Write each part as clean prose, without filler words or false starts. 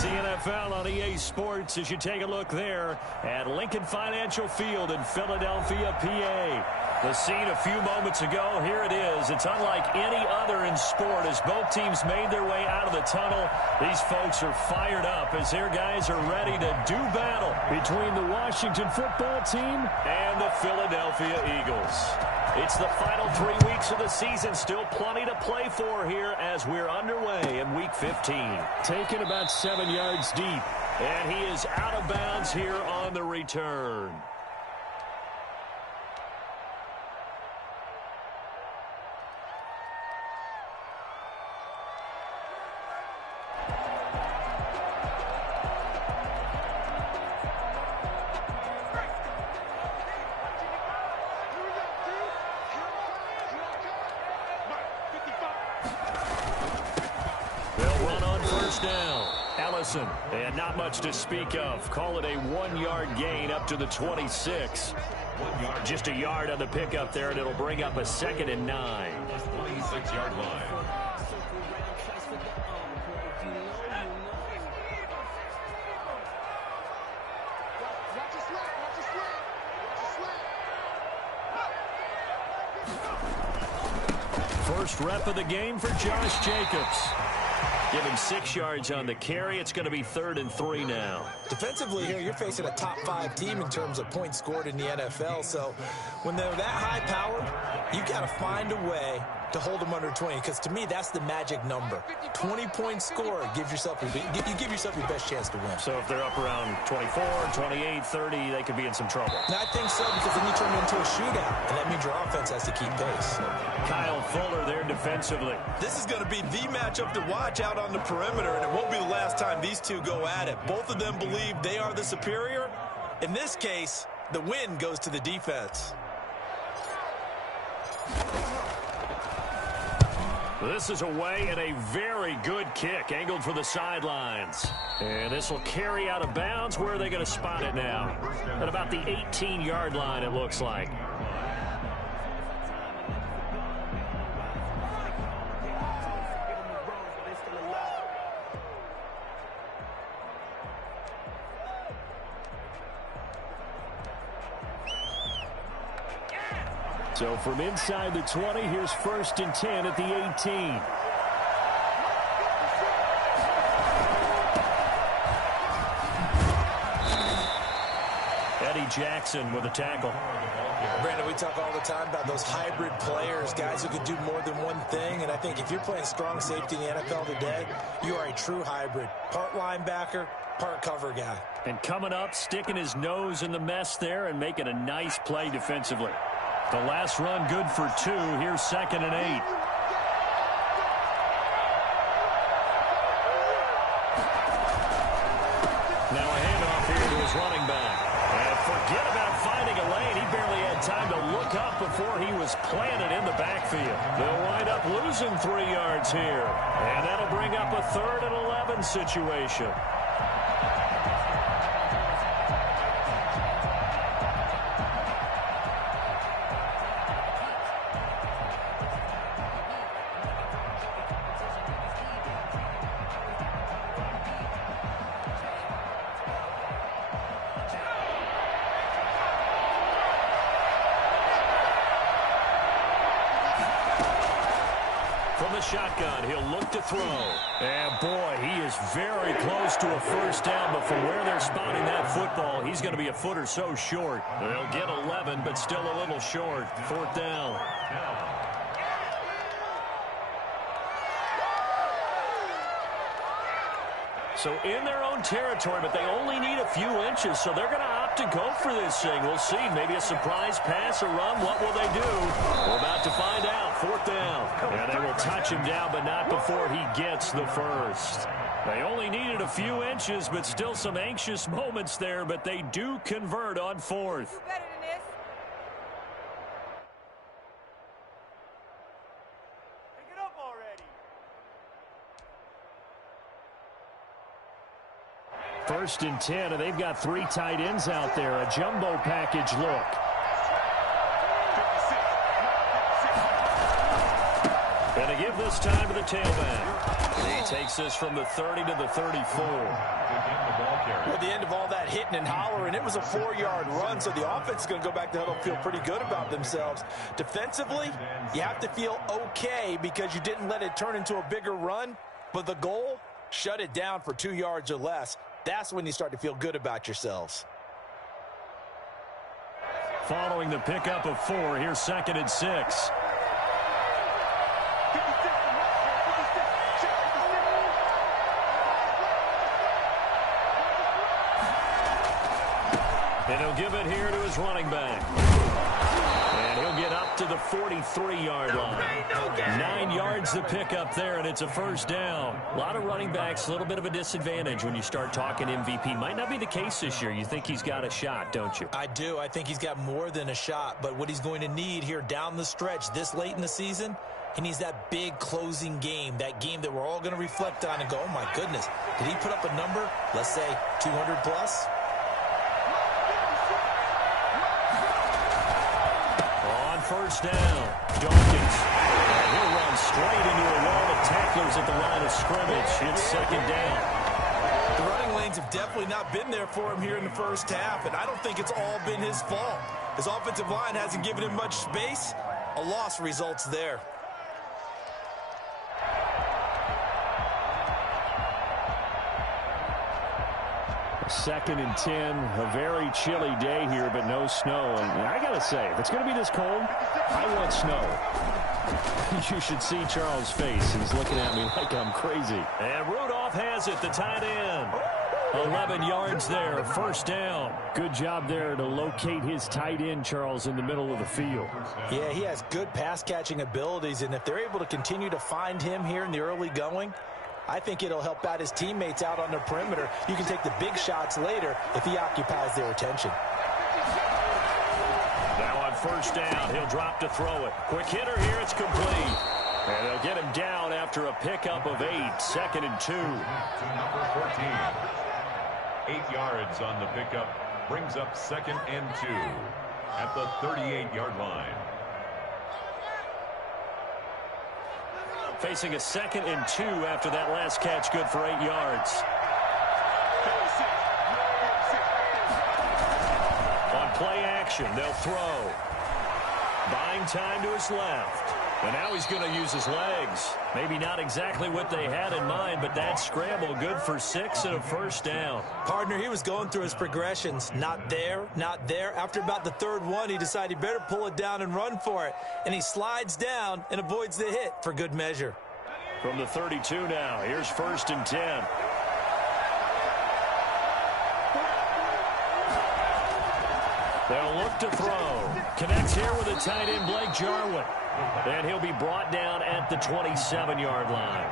It's the NFL on EA Sports as you take a look there at Lincoln Financial Field in Philadelphia, PA. The scene a few moments ago, here it is. It's unlike any other in sport as both teams made their way out of the tunnel. These folks are fired up as their guys are ready to do battle between the Washington football team and the Philadelphia Eagles. It's the final 3 weeks of the season. Still plenty to play for here as we're underway in Week 15. Taken about 7 yards deep, and he is out of bounds here on the return. And not much to speak of. Call it a 1-yard gain up to the 26. Just a yard on the pickup there, and it'll bring up a 2nd and 9. 26-yard line. First rep of the game for Josh Jacobs. Give him 6 yards on the carry. It's going to be 3rd and 3 now. Defensively here, you're facing a top 5 team in terms of points scored in the NFL. So when they're that high powered, you got to find a way to hold them under 20. Because to me, that's the magic number. 20-point score, you give yourself your best chance to win. So if they're up around 24, 28, 30, they could be in some trouble. And I think so, because then you turn it into a shootout. And that means your offense has to keep pace. Kyle Fuller there defensively. This is going to be the matchup to watch out on the perimeter, and it won't be the last time these two go at it. Both of them believe they are the superior. In this case, the win goes to the defense. This is away and a very good kick, angled for the sidelines. And this will carry out of bounds. Where are they going to spot it now? At about the 18-yard line, it looks like. So from inside the 20, here's 1st and 10 at the 18. Eddie Jackson with a tackle. Brandon, we talk all the time about those hybrid players, guys who can do more than one thing. And I think if you're playing strong safety in the NFL today, you are a true hybrid. Part linebacker, part cover guy. And coming up, sticking his nose in the mess there and making a nice play defensively. The last run good for 2. Here's 2nd and 8. Now a handoff here to his running back. And forget about finding a lane. He barely had time to look up before he was planted in the backfield. They'll wind up losing 3 yards here. And that'll bring up a 3rd and 11 situation. Shotgun, he'll look to throw. And boy, he is very close to a first down, but from where they're spotting that football, he's going to be a foot or so short. They'll get 11, but still a little short. 4th down. So in their own territory, but they only need a few inches, so they're going to opt to go for this thing. We'll see. Maybe a surprise pass or run. What will they do? We're about to find out. 4th down. And they will touch him down, but not before he gets the first. They only needed a few inches, but still some anxious moments there, but they do convert on 4th. First and 10, and they've got 3 tight ends out there. A jumbo package look. And to give this time to the tailback. He takes this from the 30 to the 34. At the end of all that hitting and hollering, it was a 4-yard run, so the offense is going to go back to huddle, feel pretty good about themselves. Defensively, you have to feel okay because you didn't let it turn into a bigger run, but the goal, shut it down for 2 yards or less. That's when you start to feel good about yourselves. Following the pickup of 4, here's 2nd and 6. And he'll give it here to his running back. And he'll get up to the 43-yard line. 9 yards to pick up there, and it's a first down. A lot of running backs, a little bit of a disadvantage when you start talking MVP. Might not be the case this year. You think he's got a shot, don't you? I do. I think he's got more than a shot, but what he's going to need here down the stretch this late in the season, he needs that big closing game, that game that we're all going to reflect on and go, oh, my goodness, did he put up a number, let's say 200 plus? First down, Dawkins. And he'll run straight into a wall of tacklers at the line of scrimmage. It's 2nd down. The running lanes have definitely not been there for him here in the first half, and I don't think it's all been his fault. His offensive line hasn't given him much space. A loss results there. 2nd and 10, a very chilly day here, but no snow. And I got to say, if it's going to be this cold, I want snow. You should see Charles' face. He's looking at me like I'm crazy. And Rudolph has it, the tight end. 11 yards there, first down. Good job there to locate his tight end, Charles, in the middle of the field. Yeah, he has good pass-catching abilities, and if they're able to continue to find him here in the early going, I think it'll help out his teammates out on the perimeter. You can take the big shots later if he occupies their attention. Now on first down, he'll drop to throw it. Quick hitter here, it's complete. And they'll get him down after a pickup of 8, 2nd and 2. Number 14. 8 yards on the pickup, brings up 2nd and 2 at the 38-yard line. Facing a 2nd and 2 after that last catch, good for 8 yards. On play action, they'll throw. Buying time to his left. And now he's going to use his legs. Maybe not exactly what they had in mind, but that scramble good for 6 and a first down. Partner, he was going through his progressions. Not there, not there. After about the 3rd one, he decided he better pull it down and run for it. And he slides down and avoids the hit for good measure. From the 32 now, here's 1st and 10. They'll look to throw. Connects here with a tight end, Blake Jarwin. And he'll be brought down at the 27-yard line.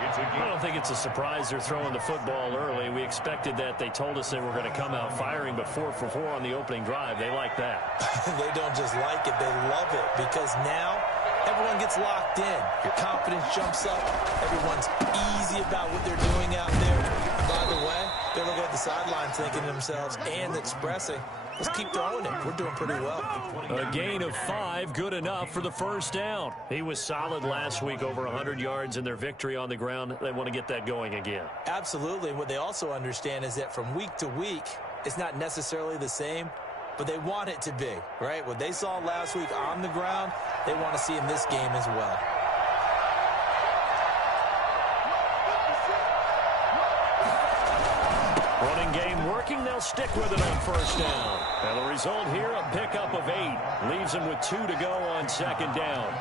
I don't think it's a surprise they're throwing the football early. We expected that. They told us they were going to come out firing, but 4 for 4 on the opening drive. They like that. They don't just like it, they love it, because now everyone gets locked in. Your confidence jumps up. Everyone's easy about what they're doing out there. And by the way, they're looking at the sidelines thinking to themselves and expressing, let's keep throwing it. We're doing pretty well. A gain of 5, good enough for the first down. He was solid last week, over 100 yards in their victory on the ground. They want to get that going again. Absolutely. What they also understand is that from week to week, it's not necessarily the same, but they want it to be, right? What they saw last week on the ground, they want to see in this game as well. Running game working, they'll stick with it on first down. And the result here, a pickup of 8. Leaves them with 2 to go on 2nd down.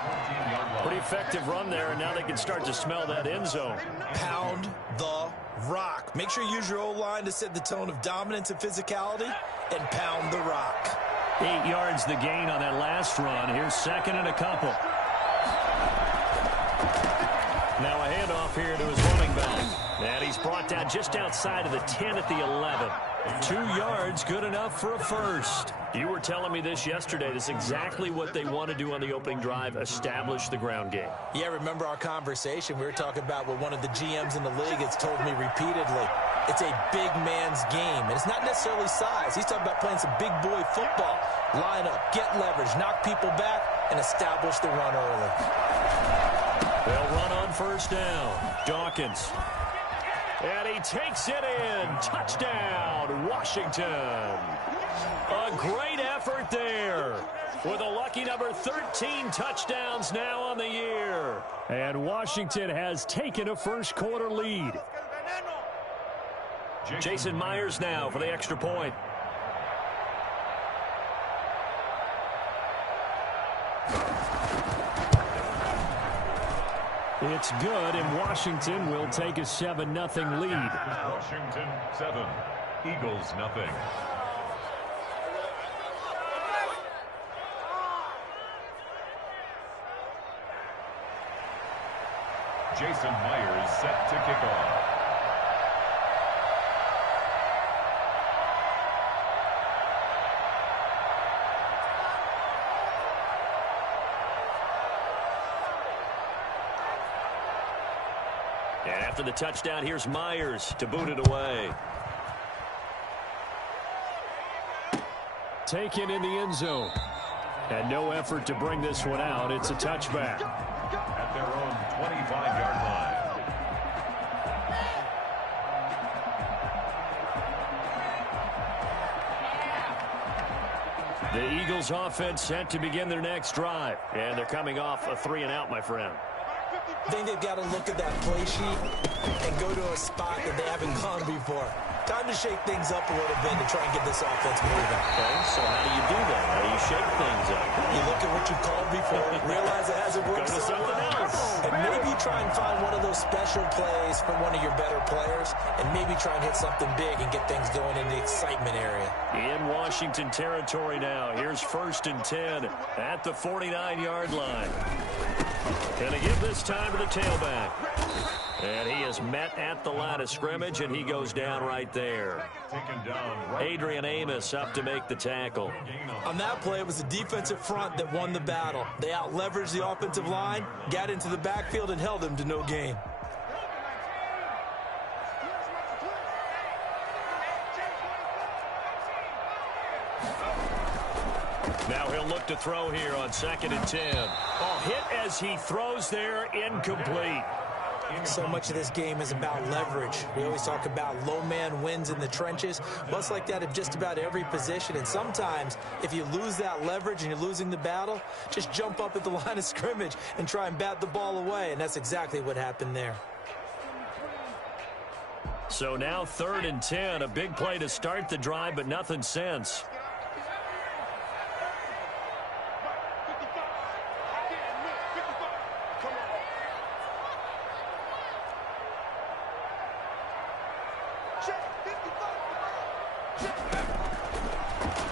Pretty effective run there, and now they can start to smell that end zone. Pound the rock. Make sure you use your O-line to set the tone of dominance and physicality, and pound the rock. 8 yards the gain on that last run. Here's 2nd and a couple. Now a handoff here to his running back. And he's brought down just outside of the 10 at the 11. 2 yards, good enough for a first. You were telling me this yesterday. This is exactly what they want to do on the opening drive, establish the ground game. Yeah, remember our conversation? We were talking about what one of the GMs in the league has told me repeatedly. It's a big man's game, and it's not necessarily size. He's talking about playing some big boy football. Line up, get leverage, knock people back, and establish the run early. They'll run on first down. Dawkins. And he takes it in. Touchdown, Washington. A great effort there. With a lucky number 13 touchdowns now on the year. And Washington has taken a first-quarter lead. Jason Myers now for the extra point. It's good, and Washington will take a 7-0 lead. Washington 7, Eagles nothing. Jason Myers set to kick off. And after the touchdown, here's Myers to boot it away. Taken in the end zone. And no effort to bring this one out. It's a touchback. At their own 25-yard line. The Eagles offense set to begin their next drive. And they're coming off a 3-and-out, my friend. I think they've got to look at that play sheet and go to a spot that they haven't gone before. Time to shake things up a little bit to try and get this offense moving. Okay, so how do you do that? How do you shake things up? You look at what you called before, realize it hasn't worked Go to so something well, else. and maybe try and find one of those special plays for one of your better players, and maybe try and hit something big and get things going in the excitement area. In Washington territory now. Here's 1st and 10 at the 49-yard line. Going to give this time to the tailback. And he is met at the line of scrimmage, and he goes down right there. Adrian Amos up to make the tackle. On that play, it was the defensive front that won the battle. They out-leveraged the offensive line, got into the backfield, and held him to no gain. Now he'll look to throw here on 2nd and 10. Oh, hit as he throws there, incomplete. So much of this game is about leverage. We always talk about low man wins in the trenches. Well, it's like that in just about every position. And sometimes, if you lose that leverage and you're losing the battle, just jump up at the line of scrimmage and try and bat the ball away. And that's exactly what happened there. So now 3rd and 10. A big play to start the drive, but nothing since.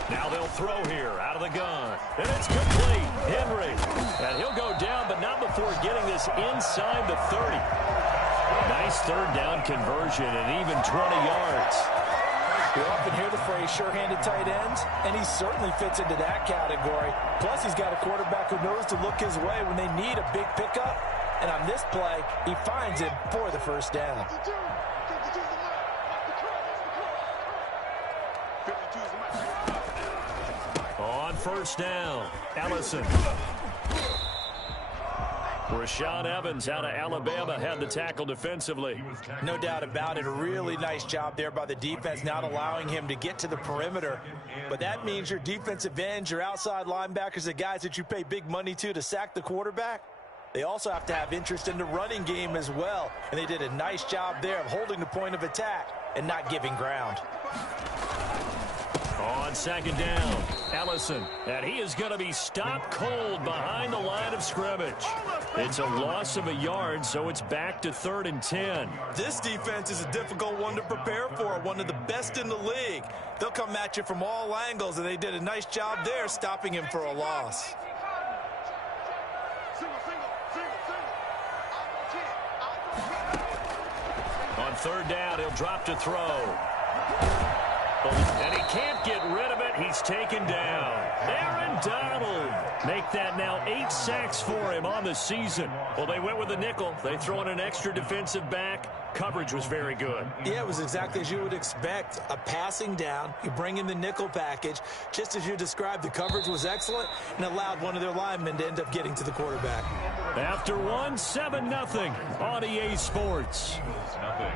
Now they'll throw here out of the gun. And it's complete. Henry. And he'll go down, but not before getting this inside the 30. Nice 3rd down conversion and even 20 yards. You often hear the phrase sure-handed tight ends, and he certainly fits into that category. Plus, he's got a quarterback who knows to look his way when they need a big pickup. And on this play, he finds him for the 1st down. On 1st down, Ellison. Rashaan Evans out of Alabama had the tackle defensively. No doubt about it. A really nice job there by the defense, not allowing him to get to the perimeter. But that means your defensive ends, your outside linebackers, the guys that you pay big money to sack the quarterback, they also have to have interest in the running game as well. And they did a nice job there of holding the point of attack and not giving ground. On 2nd down, Ellison. And he is going to be stopped cold behind the line of scrimmage. It's a loss of a yard, so it's back to 3rd and 10. This defense is a difficult one to prepare for, one of the best in the league. They'll come at you from all angles, and they did a nice job there stopping him for a loss. On 3rd down, he'll drop to throw. And he can't get rid of it. He's taken down. Aaron Donald. Make that now 8 sacks for him on the season. Well, they went with the nickel. They throw in an extra defensive back. Coverage was very good. Yeah, it was exactly as you would expect. A passing down. You bring in the nickel package. Just as you described, the coverage was excellent and allowed one of their linemen to end up getting to the quarterback. After 7-0 on EA Sports. Nothing.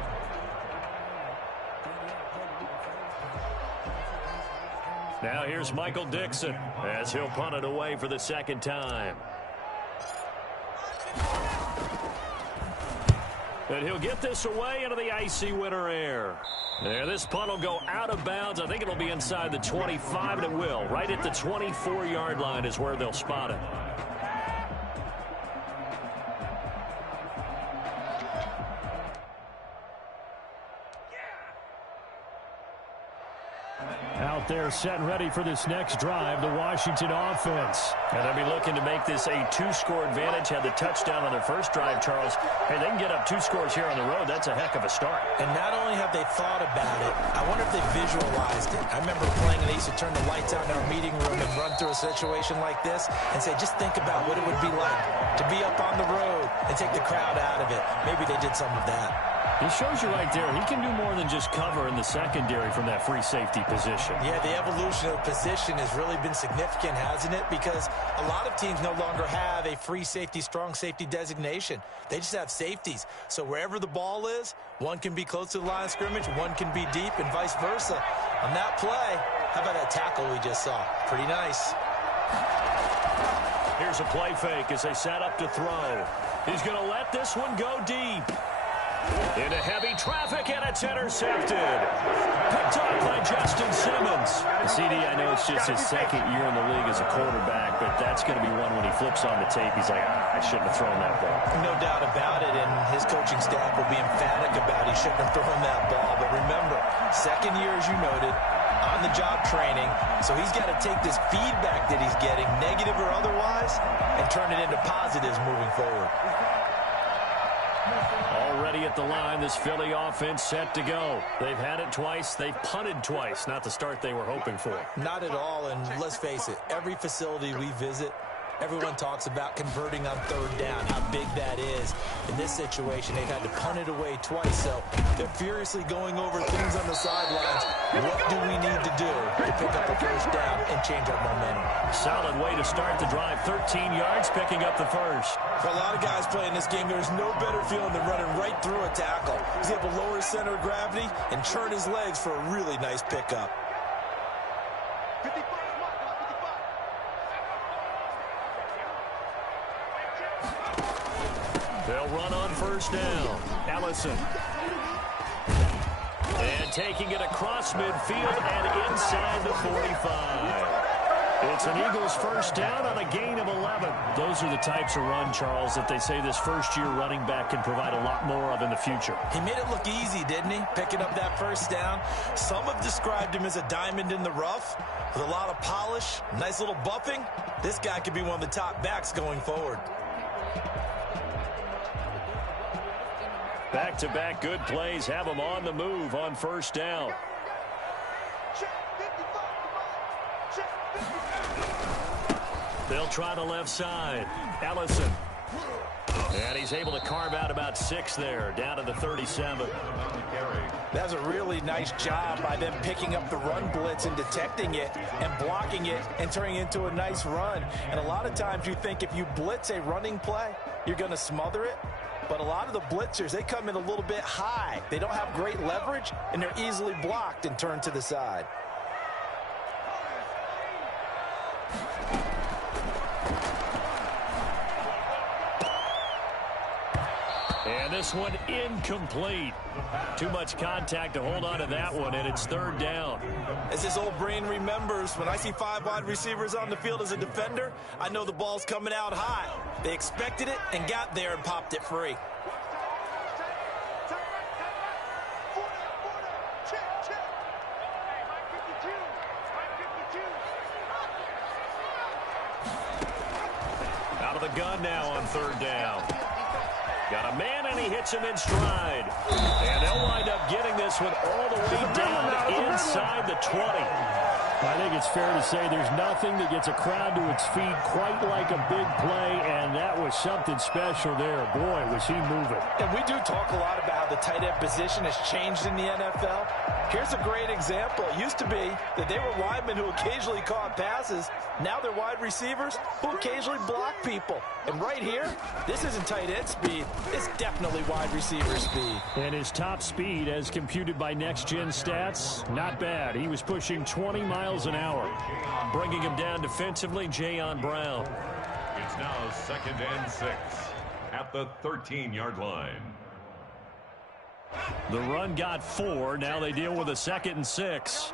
Now here's Michael Dixon as he'll punt it away for the second time. And he'll get this away into the icy winter air. There, this punt will go out of bounds. I think it'll be inside the 25, and it will. Right at the 24-yard line is where they'll spot it. Out there set and ready for this next drive, the Washington offense. And they'll be looking to make this a 2-score advantage. Had the touchdown on their first drive, Charles. Hey, they can get up 2 scores here on the road. That's a heck of a start. And not only have they thought about it, I wonder if they visualized it. I remember playing and they used to turn the lights out in our meeting room and run through a situation like this and say, just think about what it would be like to be up on the road and take the crowd out of it. Maybe they did some of that. He shows you right there, he can do more than just cover in the secondary from that free safety position. Yeah, the evolution of the position has really been significant, hasn't it? Because a lot of teams no longer have a free safety, strong safety designation. They just have safeties. So wherever the ball is, one can be close to the line of scrimmage, one can be deep, and vice versa. On that play, how about that tackle we just saw? Pretty nice. Here's a play fake as they set up to throw. He's going to let this one go deep. Into heavy traffic, and it's intercepted. Picked off by Justin Simmons. CD, I know it's just his second year in the league as a quarterback, but that's going to be one when he flips on the tape. He's like, I shouldn't have thrown that ball. No doubt about it, and his coaching staff will be emphatic about he shouldn't have thrown that ball. But remember, second year, as you noted, on-the-job training, so he's got to take this feedback that he's getting, negative or otherwise, and turn it into positives moving forward. Already at the line, this Philly offense set to go. They've had it twice. They've punted twice. Not the start they were hoping for. Not at all, and let's face it, every facility we visit, everyone talks about converting on third down, how big that is. In this situation, they've had to punt it away twice, so they're furiously going over things on the sidelines. What do we need to do to pick up the first down and change our momentum? Solid way to start the drive. 13 yards, picking up the first. For a lot of guys playing this game, there's no better feeling than running right through a tackle. He's able to lower his center of gravity and turn his legs for a really nice pickup. They'll run on first down. Ellison. And taking it across midfield and inside the 45. It's an Eagles first down on a gain of 11. Those are the types of run, Charles, that they say this first-year running back can provide a lot more of in the future. He made it look easy, didn't he? Picking up that first down. Some have described him as a diamond in the rough with a lot of polish, nice little buffing. This guy could be one of the top backs going forward. Back-to-back good plays have him on the move on first down. They'll try the left side. Ellison. And he's able to carve out about 6 there, down to the 37. That's a really nice job by them picking up the run blitz and detecting it and blocking it and turning it into a nice run. And a lot of times you think if you blitz a running play, you're going to smother it. But a lot of the blitzers, they come in a little bit high. They don't have great leverage, and they're easily blocked and turned to the side. And this one incomplete. Too much contact to hold on to that one, and it's third down. As his old brain remembers, when I see 5 wide receivers on the field as a defender, I know the ball's coming out high. They expected it and got there and popped it free. Out of the gun now on third down. Got a man, and he hits him in stride. And they'll wind up getting this one all the way down inside the 20. I think it's fair to say there's nothing that gets a crowd to its feet quite like a big play, and that was something special there. Boy, was he moving. And we do talk a lot about how the tight end position has changed in the NFL. Here's a great example. It used to be that they were linemen who occasionally caught passes. Now they're wide receivers who occasionally block people. And right here, this isn't tight end speed. It's definitely wide receiver speed. And his top speed, as computed by Next Gen Stats, not bad. He was pushing 20 miles an hour. Bringing him down defensively, Jayon Brown. It's now 2nd and 6 at the 13-yard line. The run got 4. Now they deal with a 2nd and 6.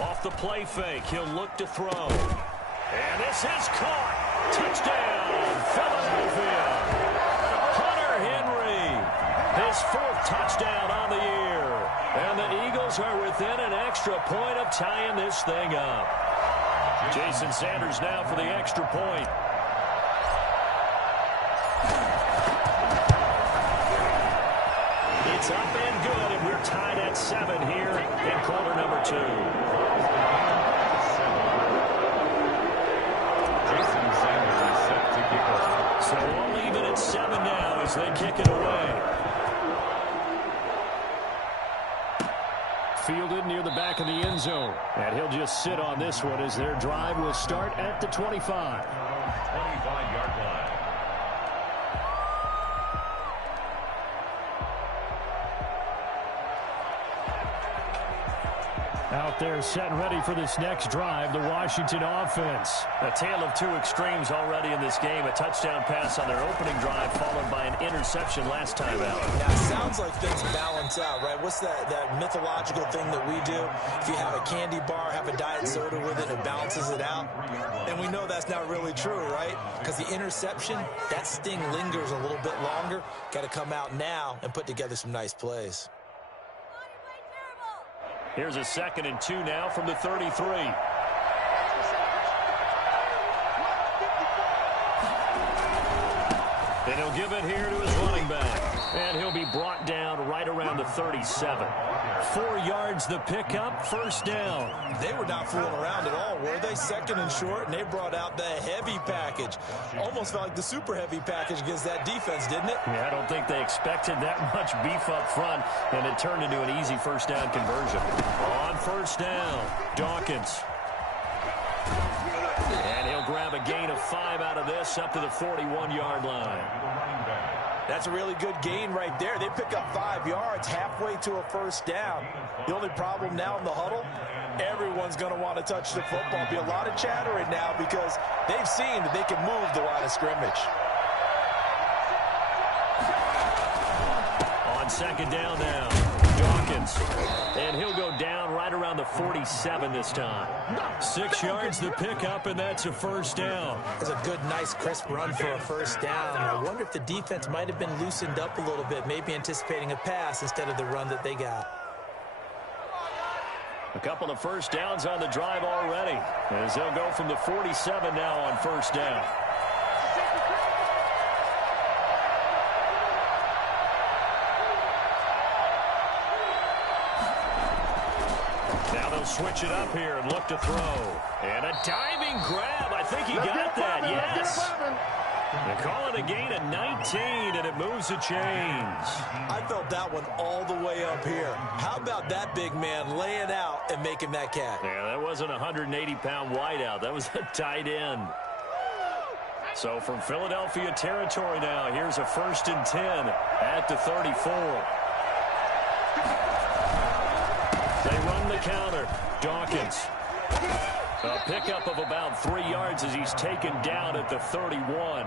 Off the play fake, he'll look to throw. And this is caught. Touchdown, Philadelphia. Hunter Henry, his 4th touchdown on the year. And the Eagles are within an extra point of tying this thing up. Jason Sanders now for the extra point. It's up and good, and we're tied at 7 here in quarter number 2. Jason Sanders set to kick off. So all even at 7 now as they kick it away. Fielded near the back of the end zone. And he'll just sit on this one as their drive will start at the 25. 25-yard line. Out there set and ready for this next drive, the Washington offense. A tale of 2 extremes already in this game. A touchdown pass on their opening drive followed by an interception last time out. Now, it sounds like things balance out, right? What's that mythological thing that we do? If you have a candy bar, have a diet soda with it, it balances it out. And we know that's not really true, right? Because the interception, that sting lingers a little bit longer. Got to come out now and put together some nice plays. Here's a 2nd and 2 now from the 33. And he'll give it here to his running back. And he'll be brought down right around the 37. 4 yards the pickup, first down. They were not fooling around at all, were they? 2nd and short, and they brought out the heavy package. Almost felt like the super heavy package against that defense, didn't it? Yeah, I don't think they expected that much beef up front, and it turned into an easy first down conversion. On first down, Dawkins. And he'll grab a gain of 5 out of this up to the 41-yard line. That's a really good gain right there. They pick up 5 yards halfway to a first down. The only problem now in the huddle, everyone's going to want to touch the football. Be a lot of chattering now because they've seen that they can move the line of scrimmage. On 2nd down now, Dawkins. And he'll go down right around the 47 this time. 6 yards the pickup, and that's a first down. It's a good, nice, crisp run for a first down. I wonder if the defense might have been loosened up a little bit, maybe anticipating a pass instead of the run that they got. A couple of first downs on the drive already, as they'll go from the 47 now on first down. Now they'll switch it up here and look to throw. And a diving grab. I think he got that. Yes. They call it a gain of 19, and it moves the chains. I felt that one all the way up here. How about that big man laying out and making that catch? Yeah, that wasn't a 180-pound wideout. That was a tight end. So from Philadelphia territory now, here's a 1st and 10 at the 34. They run the counter. Dawkins. A pickup of about 3 yards as he's taken down at the 31.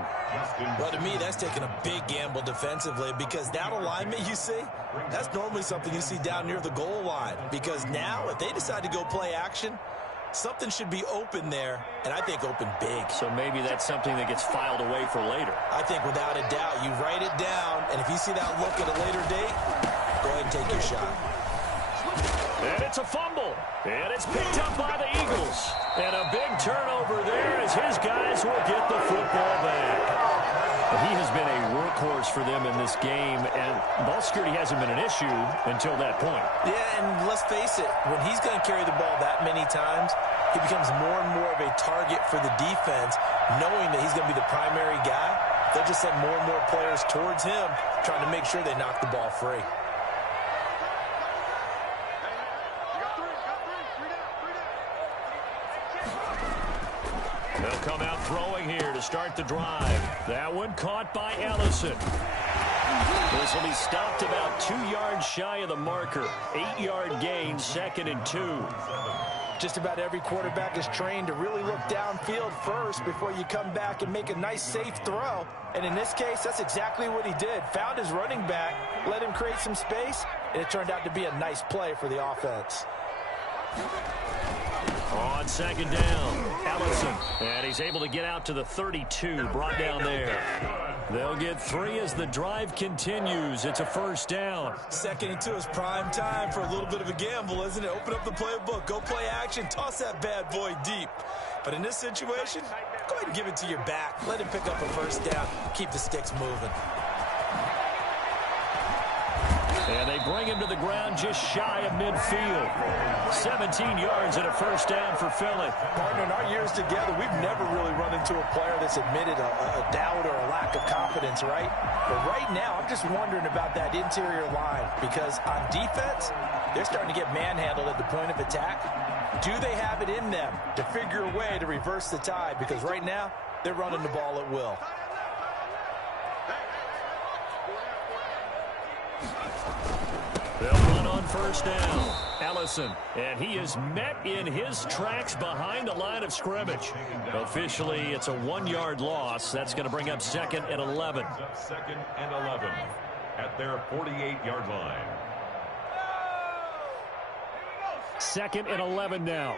Well, to me, that's taking a big gamble defensively because that alignment you see, that's normally something you see down near the goal line. Because now, if they decide to go play action, something should be open there, and I think open big. So maybe that's something that gets filed away for later. I think without a doubt, you write it down, and if you see that look at a later date, go ahead and take your shot. And it's a fumble. And it's picked up by the Eagles. And a big turnover there as his guys will get the football back. He has been a workhorse for them in this game, and ball security hasn't been an issue until that point. Yeah, and let's face it, when he's going to carry the ball that many times, he becomes more and more of a target for the defense, knowing that he's going to be the primary guy. They'll just send more and more players towards him, trying to make sure they knock the ball free. They'll come out throwing here to start the drive. That one caught by Ellison. This will be stopped about 2 yards shy of the marker. 8-yard gain, 2nd and 2. Just about every quarterback is trained to really look downfield first before you come back and make a nice, safe throw. And in this case, that's exactly what he did. Found his running back, let him create some space, and it turned out to be a nice play for the offense. On 2nd down, Ellison. And he's able to get out to the 32, brought down there. They'll get 3 as the drive continues. It's a 1st down. 2nd and 2 is prime time for a little bit of a gamble, isn't it? Open up the playbook, go play action, toss that bad boy deep. But in this situation, go ahead and give it to your back. Let him pick up a 1st down, keep the sticks moving. And they bring him to the ground just shy of midfield. 17 yards and a 1st down for Philly. Partner, in our years together, we've never really run into a player that's admitted a doubt or a lack of confidence, right? But right now, I'm just wondering about that interior line because on defense, they're starting to get manhandled at the point of attack. Do they have it in them to figure a way to reverse the tide? Because right now, they're running the ball at will. They'll run on 1st down. Ellison, and he is met in his tracks behind the line of scrimmage. Officially, it's a 1-yard loss. That's going to bring up 2nd and 11. 2nd and 11 at their 48-yard line. 2nd and 11 now.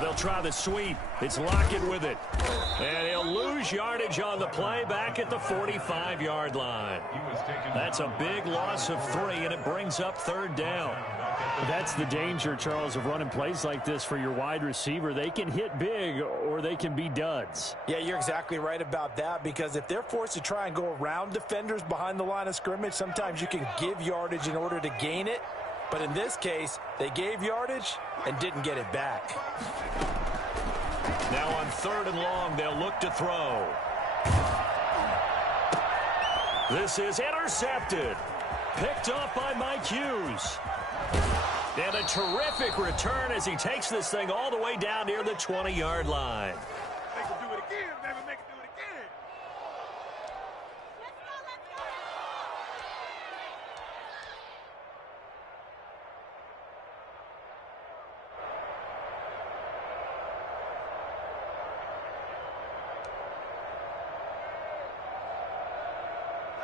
They'll try the sweep. It's Lockett with it. And he'll lose yardage on the play back at the 45-yard line. That's a big loss of 3, and it brings up 3rd down. That's the danger, Charles, of running plays like this for your wide receiver. They can hit big or they can be duds. Yeah, you're exactly right about that because if they're forced to try and go around defenders behind the line of scrimmage, sometimes you can give yardage in order to gain it. But in this case, they gave yardage and didn't get it back. Now on 3rd and long, they'll look to throw. This is intercepted. Picked off by Mike Hughes. And a terrific return as he takes this thing all the way down near the 20-yard line. Make him do it again, baby. Make him do it again.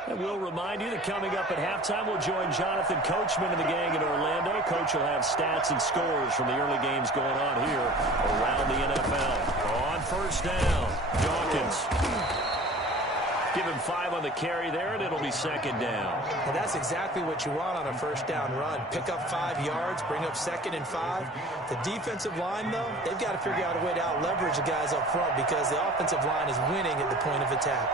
And we'll remind you that coming up at halftime, we'll join Jonathan Coachman and the gang in Orlando. Coach will have stats and scores from the early games going on here around the NFL. On 1st down, Dawkins. Give him 5 on the carry there, and it'll be 2nd down. And that's exactly what you want on a 1st down run. Pick up 5 yards, bring up 2nd and 5. The defensive line, though, they've got to figure out a way to out-leverage the guys up front because the offensive line is winning at the point of attack.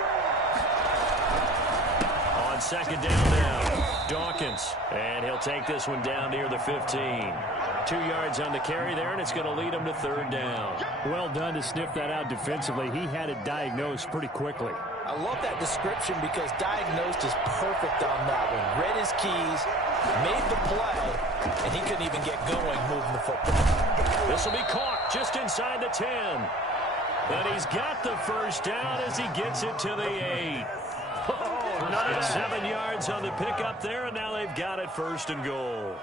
On 2nd down now, Dawkins. And he'll take this one down near the 15. 2 yards on the carry there, and it's going to lead him to 3rd down. Well done to sniff that out defensively. He had it diagnosed pretty quickly. I love that description because diagnosed is perfect on that one. Read his keys, made the play, and he couldn't even get going moving the football. This will be caught just inside the 10. And he's got the 1st down as he gets it to the 8. Another 7 yards on the pickup there, and now they've got it 1st and goal.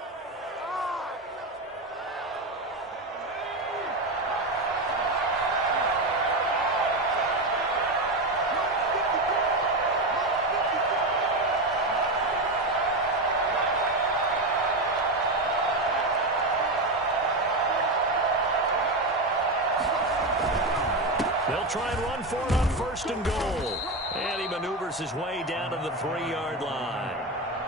try and run for it on 1st and goal. And he maneuvers his way down to the 3-yard line.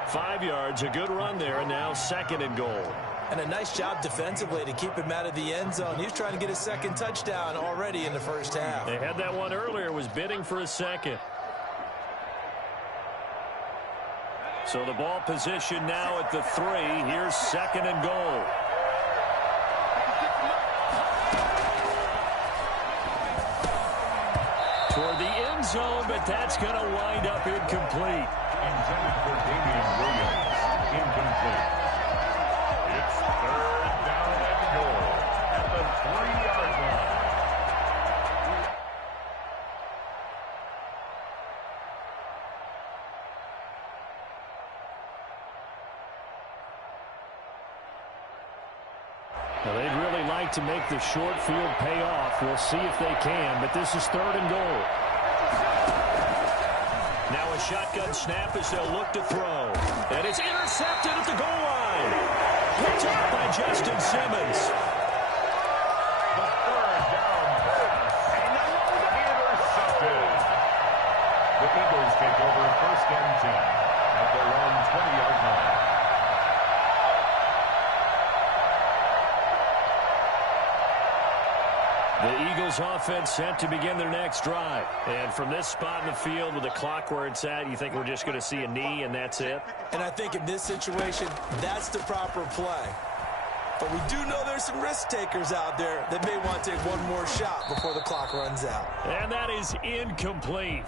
5 yards, a good run there, and now 2nd and goal. And a nice job defensively to keep him out of the end zone. He was trying to get his 2nd touchdown already in the 1st half. They had that one earlier, was bidding for a 2nd. So the ball position now at the 3. Here's 2nd and goal. Toward the end zone, but that's going to wind up incomplete. Intended for Damian Williams. Incomplete. It's 3rd down and goal at the 3-yard line. Now, they'd really like to make the short field pay off. We'll see if they can, but this is 3rd and goal. Now a shotgun snap as they'll look to throw. And it's intercepted at the goal line. Picked up by Justin Simmons. The 3rd down pass. Intercepted. The Eagles take over 1st and 10 at their own 20-yard line. The Eagles offense set to begin their next drive. And from this spot in the field with the clock where it's at, you think we're just going to see a knee and that's it? And I think in this situation, that's the proper play. But we do know there's some risk takers out there that may want to take one more shot before the clock runs out. And that is incomplete.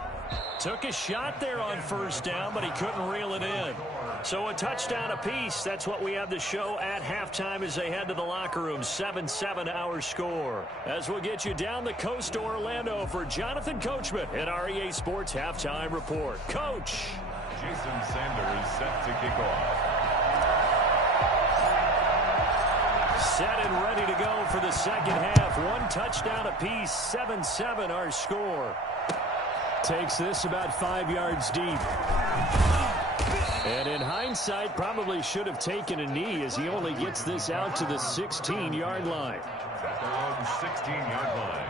Took a shot there on 1st down, but he couldn't reel it in. So a touchdown apiece. That's what we have to show at halftime as they head to the locker room. 7-7 our score. As we'll get you down the coast to Orlando for Jonathan Coachman at our EA Sports Halftime Report. Coach. Jason Sanders set to kick off. Set and ready to go for the 2nd half. 1 touchdown apiece. 7-7 our score. Takes this about 5 yards deep. And in hindsight, probably should have taken a knee as he only gets this out to the 16-yard line. At their own 16-yard line.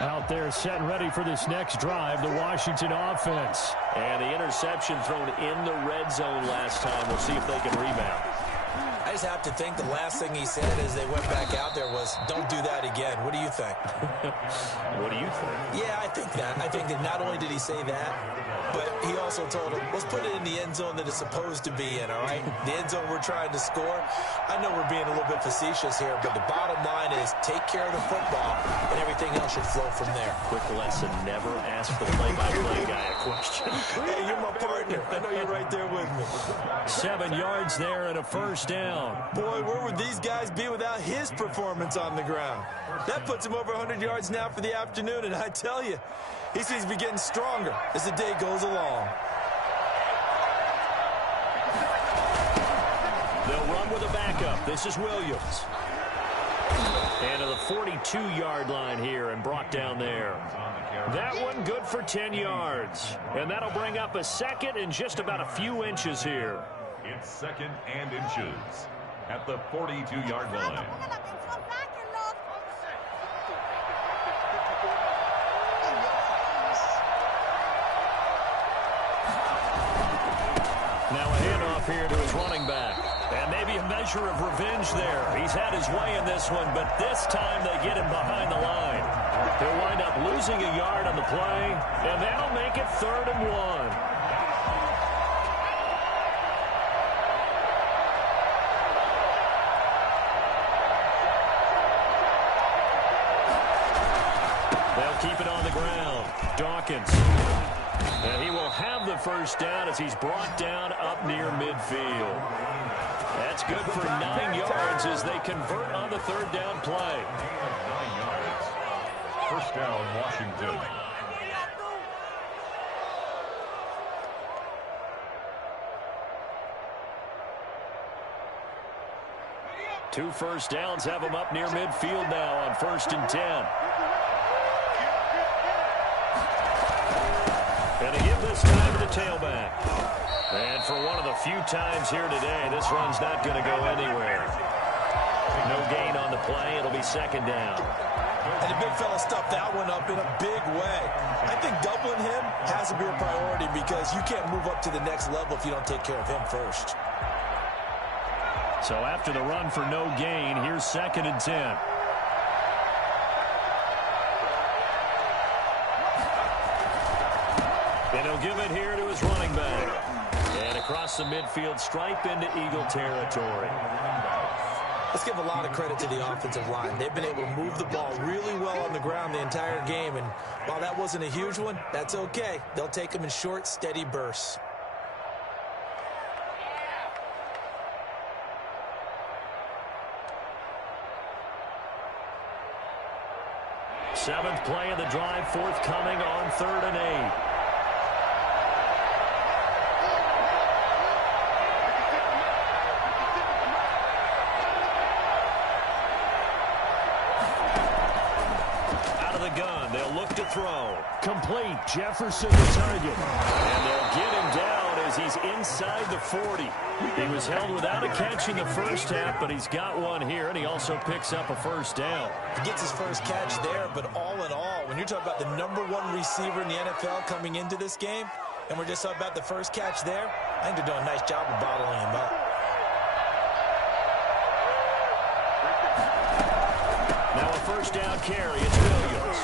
Out there set and ready for this next drive, the Washington offense. And the interception thrown in the red zone last time. We'll see if they can rebound. I just have to think the last thing he said as they went back out there was, don't do that again. What do you think? What do you think? Yeah, I think that. I think that not only did he say that, but he also told him, let's put it in the end zone that it's supposed to be in, all right? The end zone we're trying to score. I know we're being a little bit facetious here, but the bottom line is take care of the football, and everything else should flow from there. Quick lesson, never ask the play-by-play guy a question. Hey, you're my partner. I know you're right there with me. 7 yards there and a 1st down. Boy, where would these guys be without his performance on the ground? That puts him over 100 yards now for the afternoon, and I tell you, he seems to be getting stronger as the day goes along. They'll run with a backup. This is Williams. And to the 42-yard line here and brought down there. That one good for 10 yards. And that'll bring up a 2nd and just about a few inches here. It's 2nd and inches at the 42-yard line. Now a handoff here to his running back. And maybe a measure of revenge there. He's had his way in this one, but this time they get him behind the line. He'll wind up losing a yard on the play, and that'll make it 3rd and 1. Keep it on the ground. Dawkins. And he will have the 1st down as he's brought down up near midfield. That's good for 9 yards as they convert on the 3rd down play. 9 yards. 1st down, Washington. 2 first downs have them up near midfield now on 1st and 10. And to give this time to the tailback. And for one of the few times here today, this run's not going to go anywhere. No gain on the play. It'll be 2nd down. And the big fella stuffed that one up in a big way. I think doubling him has to be a priority because you can't move up to the next level if you don't take care of him first. So after the run for no gain, here's 2nd and 10. And he'll give it here to his running back. And across the midfield stripe into Eagle territory. Let's give a lot of credit to the offensive line. They've been able to move the ball really well on the ground the entire game. And while that wasn't a huge one, that's okay. They'll take them in short, steady bursts. Seventh play of the drive forthcoming on 3rd and 8. To throw. Complete. Jefferson the target. And they'll get him down as he's inside the 40. He was held without a catch in the first half, but he's got one here, and he also picks up a 1st down. He gets his first catch there, but all in all, when you're talking about the #1 receiver in the NFL coming into this game, and we're just talking about the first catch there, I think they're doing a nice job of bottling him up. Now a 1st down carry. It's Williams.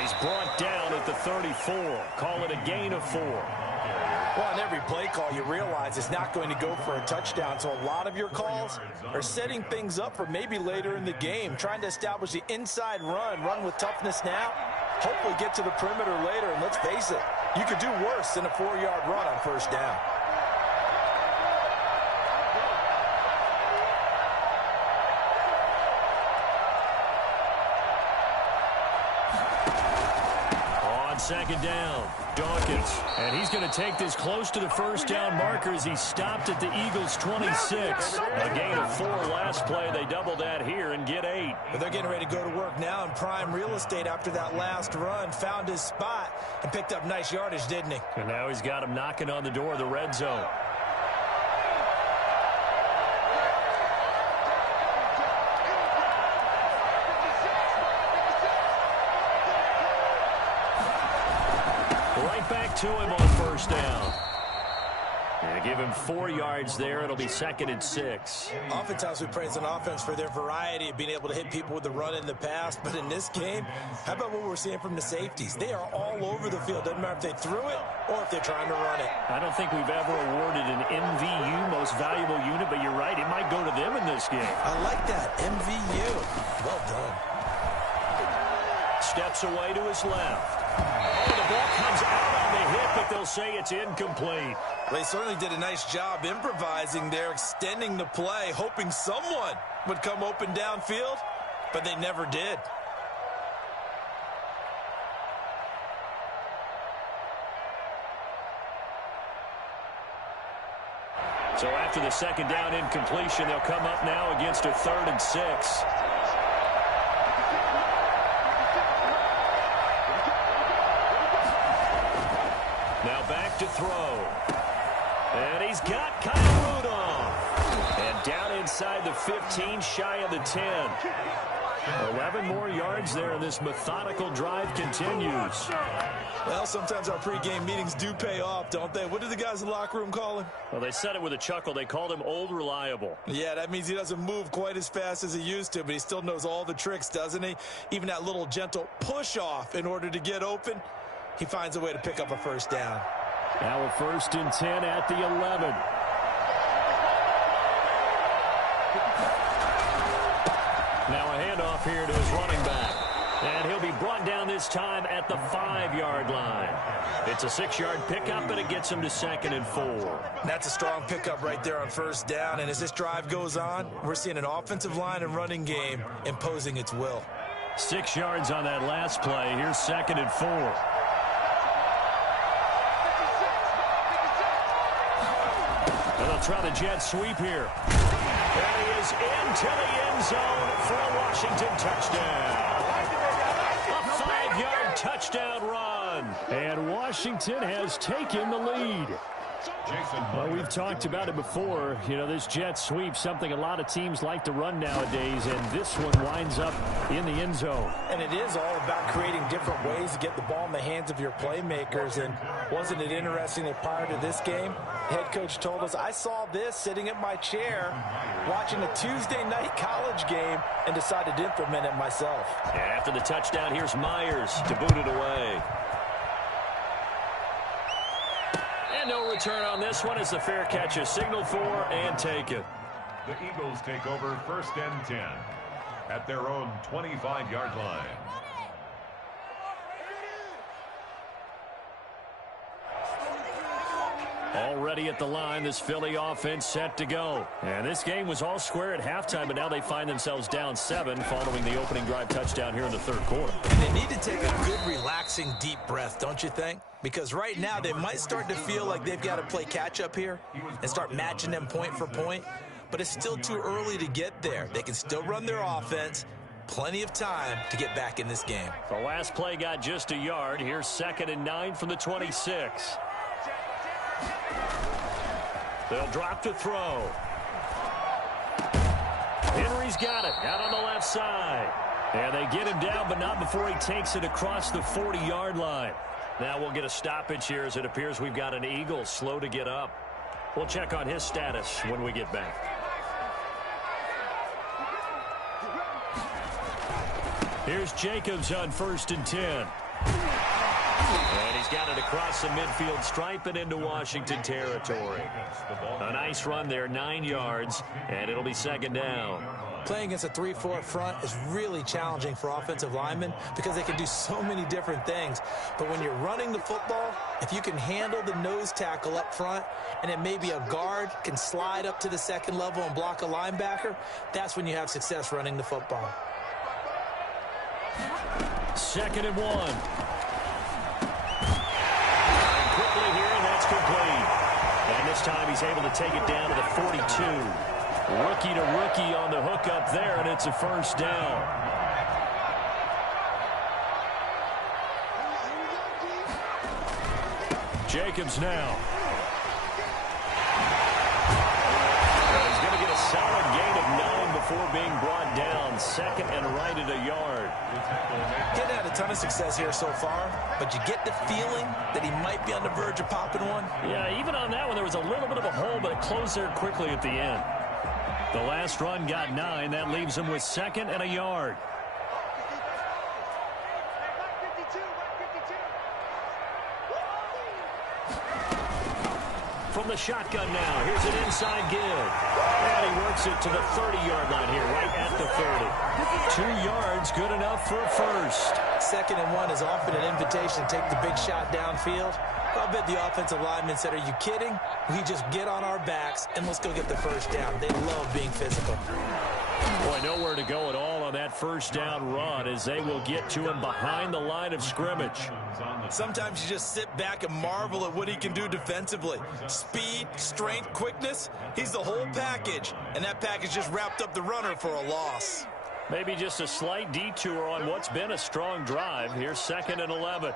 He's brought down at the 34. Call it a gain of 4. Well, on every play call, you realize it's not going to go for a touchdown. So a lot of your calls are setting things up for maybe later in the game, trying to establish the inside run with toughness now, hopefully get to the perimeter later. And let's face it, you could do worse than a 4-yard run on 1st down. Second down, Dawkins. And he's going to take this close to the 1st down marker as he stopped at the Eagles' 26. A gain of 4 last play. They double that here and get 8. But they're getting ready to go to work now in prime real estate after that last run. Found his spot and picked up nice yardage, didn't he? And now he's got him knocking on the door of the red zone. Back to him on 1st down. And give him 4 yards there. It'll be 2nd and 6. Oftentimes we praise an offense for their variety of being able to hit people with the run in the past. But in this game, how about what we're seeing from the safeties? They are all over the field. Doesn't matter if they threw it or if they're trying to run it. I don't think we've ever awarded an MVU, most valuable unit, but you're right. It might go to them in this game. I like that. MVU. Well done. Steps away to his left. Oh, the ball comes out on the hit, but they'll say it's incomplete. They certainly did a nice job improvising there, extending the play, hoping someone would come open downfield, but they never did. So after the 2nd down incompletion, they'll come up now against a 3rd and 6. Now back to throw. And he's got Kyle Rudolph. And down inside the 15, shy of the 10. 11 more yards there, and this methodical drive continues. Well, sometimes our pregame meetings do pay off, don't they? What did the guys in the locker room call him? Well, they said it with a chuckle. They called him Old Reliable. Yeah, that means he doesn't move quite as fast as he used to, but he still knows all the tricks, doesn't he? Even that little gentle push-off in order to get open, he finds a way to pick up a 1st down. Now a 1st and 10 at the 11. Now a handoff here to his running back. And he'll be brought down this time at the 5-yard line. It's a 6-yard pickup, and it gets him to 2nd and 4. That's a strong pickup right there on 1st down. And as this drive goes on, we're seeing an offensive line and running game imposing its will. 6 yards on that last play. Here's 2nd and 4. And they'll try the jet sweep here. And he is into the end zone for a Washington touchdown. A 5-yard touchdown run. And Washington has taken the lead. Well, we've talked about it before. You know, this jet sweep, something a lot of teams like to run nowadays, and this one winds up in the end zone. And it is all about creating different ways to get the ball in the hands of your playmakers. And wasn't it interesting that prior to this game, head coach told us, I saw this sitting in my chair watching a Tuesday night college game and decided to implement it myself. And after the touchdown, here's Myers to boot it away. And no return on this one as the fair catch is signaled for and taken. The Eagles take over 1st and 10 at their own 25-yard line. Already at the line, this Philly offense set to go. And this game was all square at halftime, but now they find themselves down 7 following the opening drive touchdown here in the third quarter. They need to take a good, relaxing, deep breath, don't you think? Because right now they might start to feel like they've got to play catch-up here and start matching them point for point. But it's still too early to get there. They can still run their offense. Plenty of time to get back in this game. The last play got just a yard. Here's 2nd and 9 from the 26. They'll drop to throw. Henry's got it out on the left side. And they get him down, but not before he takes it across the 40-yard line. Now we'll get a stoppage here as it appears we've got an Eagle slow to get up. We'll check on his status when we get back. Here's Jacobs on 1st and 10. And he's got it across the midfield stripe and into Washington territory. A nice run there, 9 yards, and it'll be 2nd down. Playing against a 3-4 front is really challenging for offensive linemen because they can do so many different things. But when you're running the football, if you can handle the nose tackle up front and then maybe a guard can slide up to the 2nd level and block a linebacker, that's when you have success running the football. 2nd and 1. Quickly here, and that's complete. And this time he's able to take it down to the 42. Rookie to rookie on the hook up there, and it's a 1st down. Jacobs now. He's going to get a solid gain of 9 before being brought down. 2nd and right at a yard. He's had a ton of success here so far, but you get the feeling that he might be on the verge of popping one. Yeah, even on that one, there was a little bit of a hole, but it closed there quickly at the end. The last run got 9. That leaves him with 2nd and a yard. From the shotgun now, here's an inside give. And he works it to the 30-yard line here, right at the 30. 2 yards, good enough for a 1st. 2nd and 1 is often an invitation to take the big shot downfield. I bet the offensive lineman said, are you kidding? We just get on our backs and let's go get the 1st down. They love being physical. Boy, nowhere to go at all on that 1st down run as they will get to him behind the line of scrimmage. Sometimes you just sit back and marvel at what he can do defensively. Speed, strength, quickness, he's the whole package. And that package just wrapped up the runner for a loss. Maybe just a slight detour on what's been a strong drive. Here's 2nd and 11.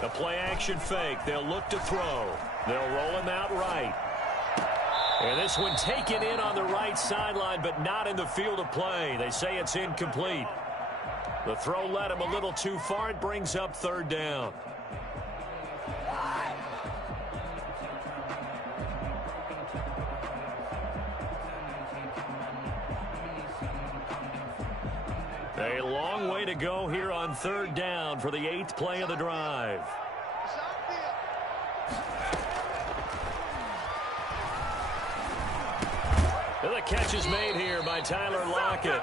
The play action fake. They'll look to throw. They'll roll him out right. And this one taken in on the right sideline, but not in the field of play. They say it's incomplete. The throw led him a little too far. It brings up 3rd down. A long way to go here on 3rd down for the 8th play of the drive. The catch is made here by Tyler Lockett.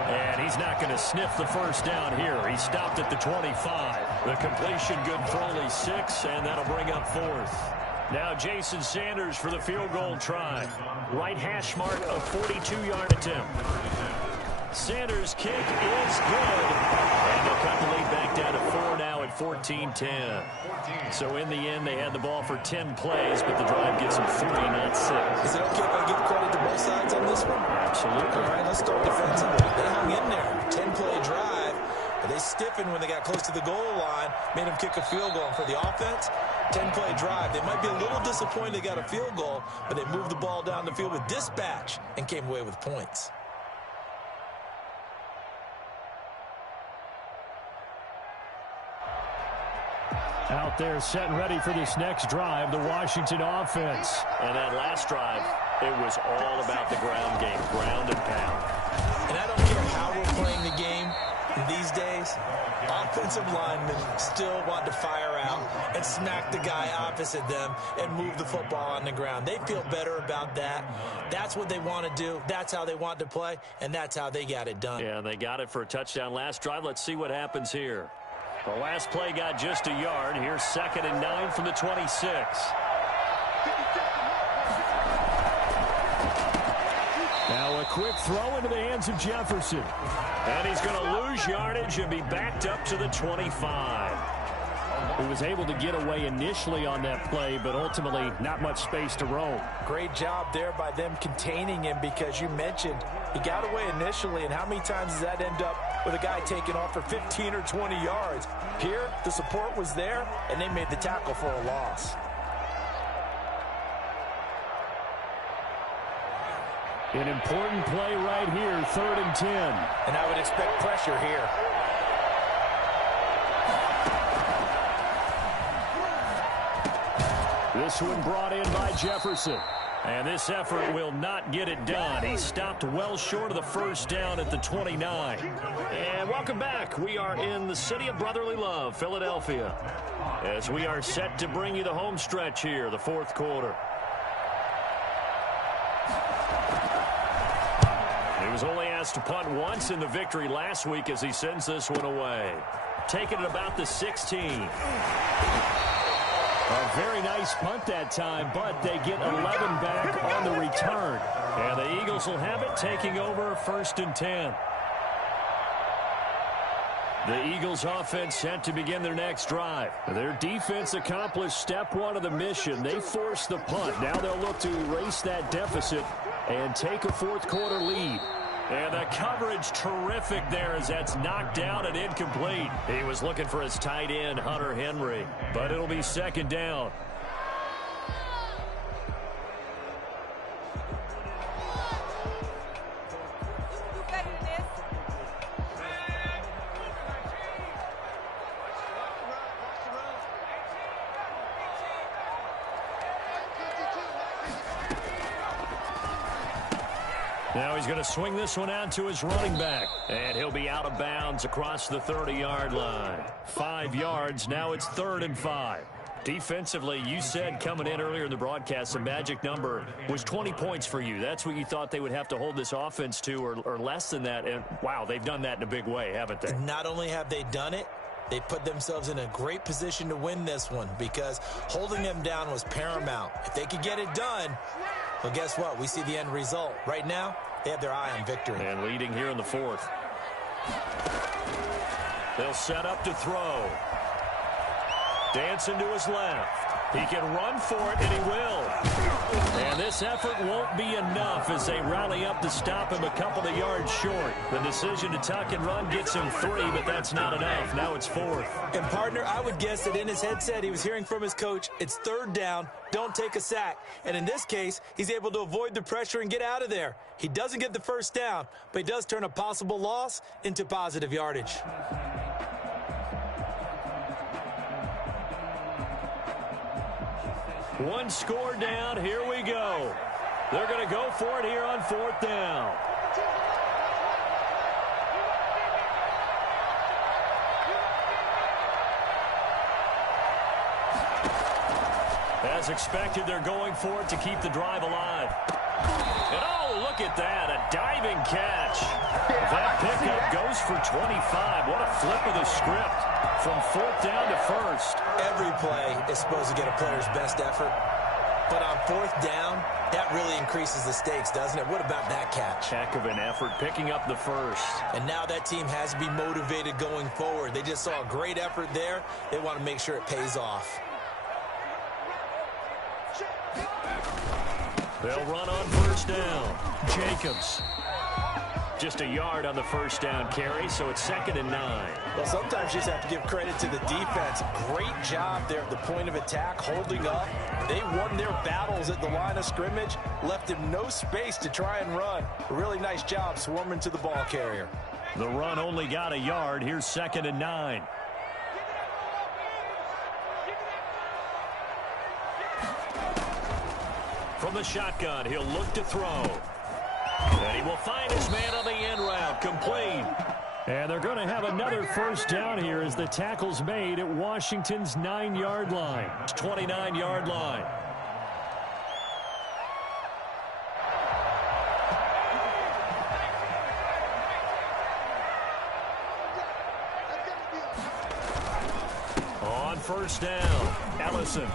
And he's not going to sniff the 1st down here. He stopped at the 25. The completion good for only 6, and that'll bring up 4th. Now Jason Sanders for the field goal try. Right hash mark, a 42-yard attempt. Sanders' kick is good. And they'll cut the lead back down to 4 now at 14-10. So in the end, they had the ball for 10 plays, but the drive gets them 3, not 6. Is it okay if I give credit to both sides on this one? Absolutely. All right, let's start defensively. They hung in there. 10-play drive. But they stiffened when they got close to the goal line, made them kick a field goal. And for the offense, 10-play drive. They might be a little disappointed they got a field goal, but they moved the ball down the field with dispatch and came away with points. Out there set and ready for this next drive, the Washington offense. And that last drive, it was all about the ground game, ground and pound. And I don't care how we're playing the game these days, offensive linemen still want to fire out and smack the guy opposite them and move the football on the ground. They feel better about that. That's what they want to do. That's how they want to play, and that's how they got it done. Yeah, they got it for a touchdown last drive. Let's see what happens here. The last play got just a yard. Here's 2nd and 9 from the 26. Now a quick throw into the hands of Jefferson. And he's going to lose yardage and be backed up to the 25. He was able to get away initially on that play, but ultimately not much space to roam. Great job there by them containing him, because you mentioned he got away initially, and how many times does that end up with a guy taking off for 15 or 20 yards? Here, the support was there, and they made the tackle for a loss. An important play right here, 3rd and 10. And I would expect pressure here. This one brought in by Jefferson. And this effort will not get it done. He stopped well short of the first down at the 29. And welcome back. We are in the city of brotherly love, Philadelphia, as we are set to bring you the home stretch here, the 4th quarter. He was only asked to punt once in the victory last week as he sends this one away. Taking it about the 16. A very nice punt that time, but they get 11 back on the return. And the Eagles will have it, taking over 1st and 10. The Eagles offense set to begin their next drive. Their defense accomplished step 1 of the mission. They forced the punt. Now they'll look to erase that deficit and take a 4th quarter lead. And the coverage terrific there as that's knocked down and incomplete. He was looking for his tight end, Hunter Henry, but it'll be 2nd down. Now he's going to swing this one out to his running back. And he'll be out of bounds across the 30-yard line. 5 yards. Now it's 3rd and 5. Defensively, you said coming in earlier in the broadcast, the magic number was 20 points for you. That's what you thought they would have to hold this offense to, or less than that. And, wow, they've done that in a big way, haven't they? Not only have they done it, they put themselves in a great position to win this one, because holding them down was paramount. If they could get it done, well, guess what? We see the end result. Right now, they have their eye on victory. And leading here in the 4th. They'll set up to throw. Dancing to his left. He can run for it, and he will. And this effort won't be enough as they rally up to stop him a couple of yards short. The decision to tuck and run gets him 3, but that's not enough. Now it's 4th. And, partner, I would guess that in his headset he was hearing from his coach, it's 3rd down, don't take a sack. And in this case, he's able to avoid the pressure and get out of there. He doesn't get the first down, but he does turn a possible loss into positive yardage. One score down. Here we go. They're going to go for it here on 4th down. As expected, they're going for it to keep the drive alive. And oh, look at that, a diving catch. That pickup goes for 25. What a flip of the script from 4th down to 1st. Every play is supposed to get a player's best effort. But on 4th down, That really increases the stakes, doesn't it? What about that catch? Heck of an effort picking up the first. And now that team has to be motivated going forward. They just saw a great effort there. They want to make sure it pays off. They'll run on first down. Jacobs. Just a yard on the first down carry, so it's 2nd and 9. Well, sometimes you just have to give credit to the defense. Great job there at the point of attack, holding up. They won their battles at the line of scrimmage, left him no space to try and run. A really nice job swarming to the ball carrier. The run only got a yard. Here's 2nd and 9. From the shotgun, he'll look to throw. And he will find his man on the end route. Complete. And they're going to have another first down here as the tackle's made at Washington's 9-yard line. 29-yard line. On first down, Ellison.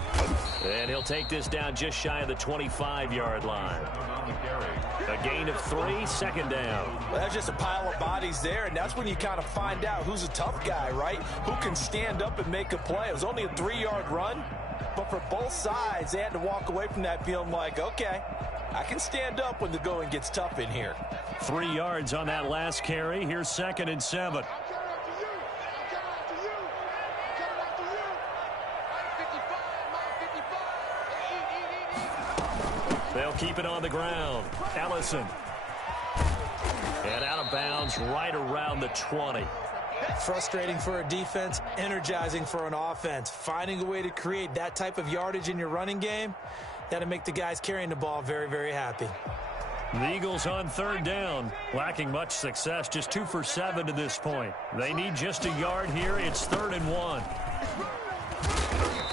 And he'll take this down just shy of the 25-yard line. A gain of 3, 2nd down. Well, that's just a pile of bodies there, and that's when you kind of find out who's a tough guy, right? Who can stand up and make a play. It was only a 3-yard run, but for both sides, they had to walk away from that feeling like, okay, I can stand up when the going gets tough in here. 3 yards on that last carry. Here's 2nd and 7. They'll keep it on the ground. Ellison. And out of bounds right around the 20. Frustrating for a defense, energizing for an offense. Finding a way to create that type of yardage in your running game, that'll make the guys carrying the ball very, very happy. The Eagles on 3rd down, lacking much success, just 2 for 7 to this point. They need just a yard here. It's 3rd and 1.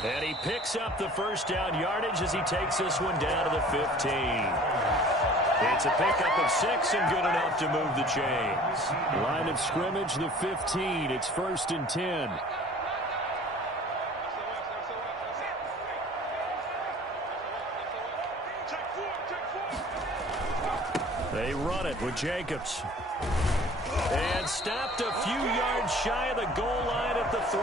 And he picks up the first down yardage as he takes this one down to the 15. It's a pickup of 6 and good enough to move the chains. Line of scrimmage, the 15. It's 1st and 10. They run it with Jacobs. And stopped a few yards shy of the goal line at the 3.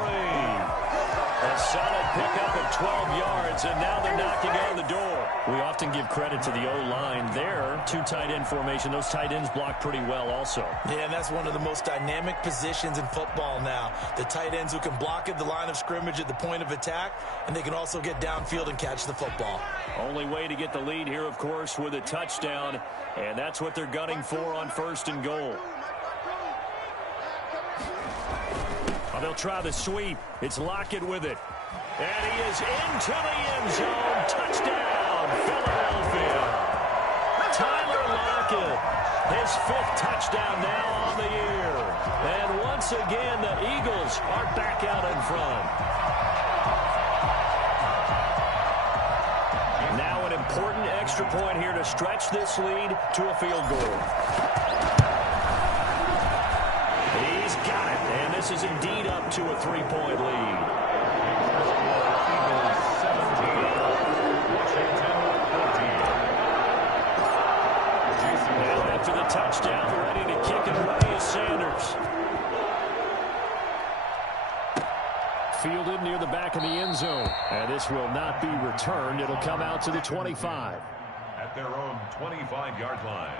A solid pickup of 12 yards, and now they're knocking on the door. We often give credit to the O-line there. 2 tight end formation. Those tight ends block pretty well also. Yeah, and that's one of the most dynamic positions in football now. The tight ends who can block at the line of scrimmage at the point of attack, and they can also get downfield and catch the football. Only way to get the lead here, of course, with a touchdown, and that's what they're gunning for on 1st and goal. They'll try the sweep. It's Lockett with it. And he is into the end zone. Touchdown, Philadelphia. Tyler Lockett, his 5th touchdown now on the year. And once again, the Eagles are back out in front. Now an important extra point here to stretch this lead to a field goal. He's got it, and this is indeed up to a 3-point lead. Now after the touchdown, ready to kick it away is Sanders. Fielded near the back of the end zone, and this will not be returned. It'll come out to the 25. At their own 25-yard line.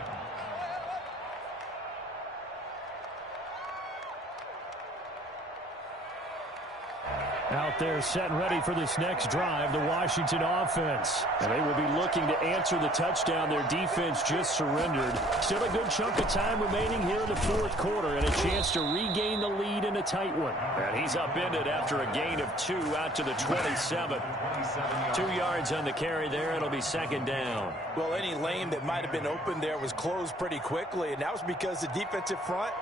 Out there set and ready for this next drive, the Washington offense. And they will be looking to answer the touchdown their defense just surrendered. Still a good chunk of time remaining here in the 4th quarter and a chance to regain the lead in a tight one. And he's upended after a gain of 2 out to the 27. 2 yards on the carry there. It'll be 2nd down. Well, any lane that might have been open there was closed pretty quickly, and that was because the defensive front,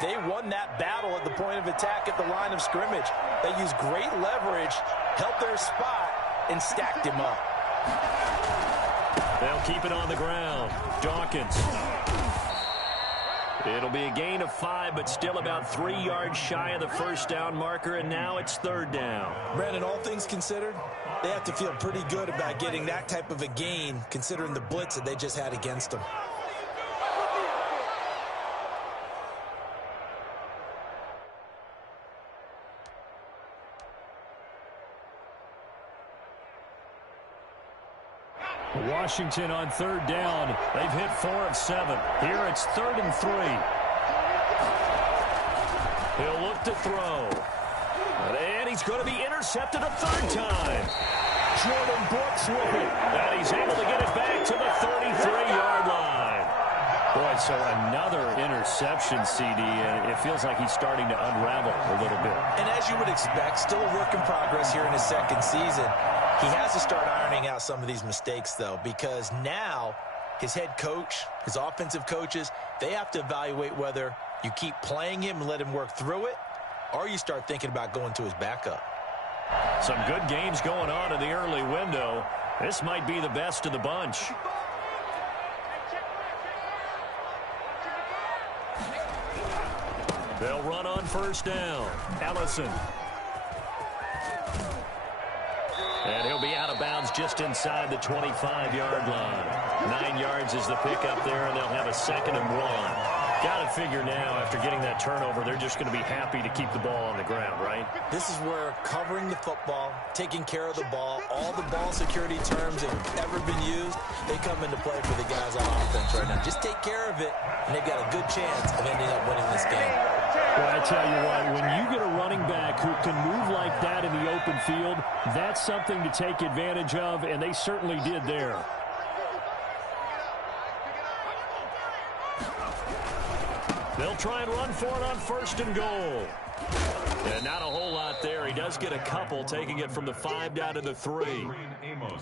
they won that battle at the point of attack at the line of scrimmage. They used great leverage, held their spot, and stacked him up. They'll keep it on the ground. Dawkins. It'll be a gain of 5, but still about 3 yards shy of the first down marker, and now it's 3rd down. Brandon, all things considered, they have to feel pretty good about getting that type of a gain, considering the blitz that they just had against them. Washington on 3rd down. They've hit 4 of 7. Here it's 3rd and 3. He'll look to throw. And he's going to be intercepted a 3rd time. Jordan Brooks with it. And he's able to get it back to the 33-yard line. Boy, so another interception, CD, and it feels like he's starting to unravel a little bit. And as you would expect, still a work in progress here in his 2nd season. He has to start ironing out some of these mistakes, though, because now his head coach, his offensive coaches, they have to evaluate whether you keep playing him and let him work through it, or you start thinking about going to his backup. Some good games going on in the early window. This might be the best of the bunch. They'll run on 1st down. Ellison. And he'll be out of bounds just inside the 25-yard line. 9 yards is the pickup there, and they'll have a 2nd and 1. Got to figure now, after getting that turnover, they're just going to be happy to keep the ball on the ground, right? This is where covering the football, taking care of the ball, all the ball security terms that have ever been used, they come into play for the guys on offense right now. Just take care of it, and they've got a good chance of ending up winning this game. Well, I tell you what, when you get a running back who can move like that in the open field, that's something to take advantage of, and they certainly did there. They'll try and run for it on 1st and goal. And not a whole lot there. He does get a couple, taking it from the 5 down to the 3.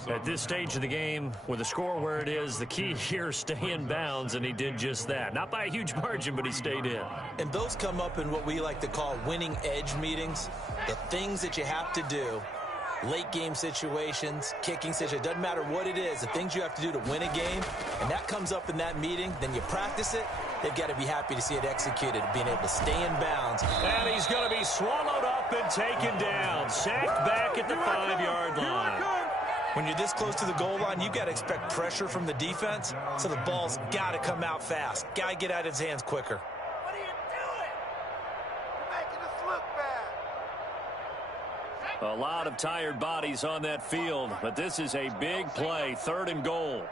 At this stage of the game, with the score where it is, the key here is stay in bounds, and he did just that. Not by a huge margin, but he stayed in. And those come up in what we like to call winning edge meetings. The things that you have to do, late game situations, kicking situations, doesn't matter what it is, the things you have to do to win a game, and that comes up in that meeting, then you practice it. They've got to be happy to see it executed, being able to stay in bounds. And he's going to be swallowed up and taken down. Sacked back at the 5-yard line. When you're this close to the goal line, you've got to expect pressure from the defense, so the ball's got to come out fast. Got to get out of his hands quicker. What are you doing? You're making us look bad. A lot of tired bodies on that field, but this is a big play, 3rd and goal.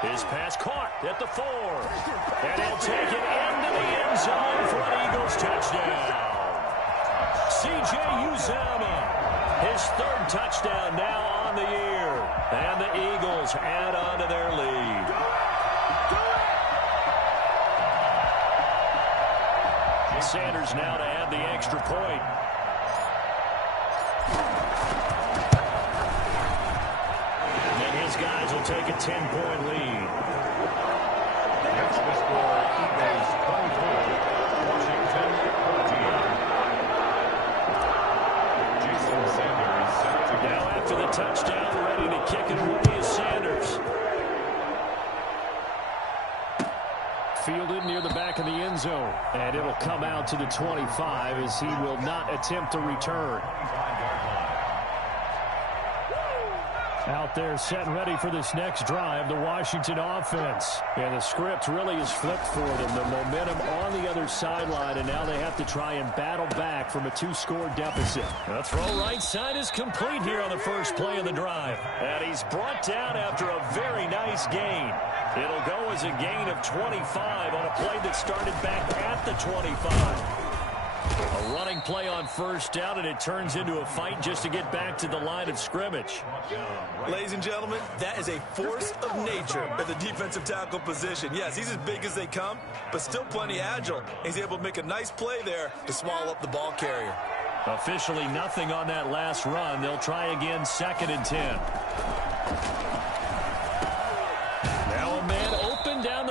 His pass caught at the 4. And he'll take it into the end zone for an Eagles touchdown. C.J. Uzomah, his 3rd touchdown now on the year. And the Eagles add on to their lead. Sanders now to add the extra point. Guys will take a 10-point lead. That's the score. Eagles 24, Washington 14. Jason Sanders set to go. Now after the touchdown, ready to kick it away is Sanders. Fielded near the back of the end zone, and it'll come out to the 25 as he will not attempt to return. Out there set and ready for this next drive, the Washington offense. And the script really is flipped for them. The momentum on the other sideline, and now they have to try and battle back from a 2-score deficit. The throw right side is complete here on the first play of the drive. And he's brought down after a very nice gain. It'll go as a gain of 25 on a play that started back at the 25. A running play on 1st down, and it turns into a fight just to get back to the line of scrimmage. Ladies and gentlemen, that is a force of nature at the defensive tackle position. Yes, he's as big as they come, but still plenty agile. He's able to make a nice play there to swallow up the ball carrier. Officially nothing on that last run. They'll try again, 2nd and 10. Now a man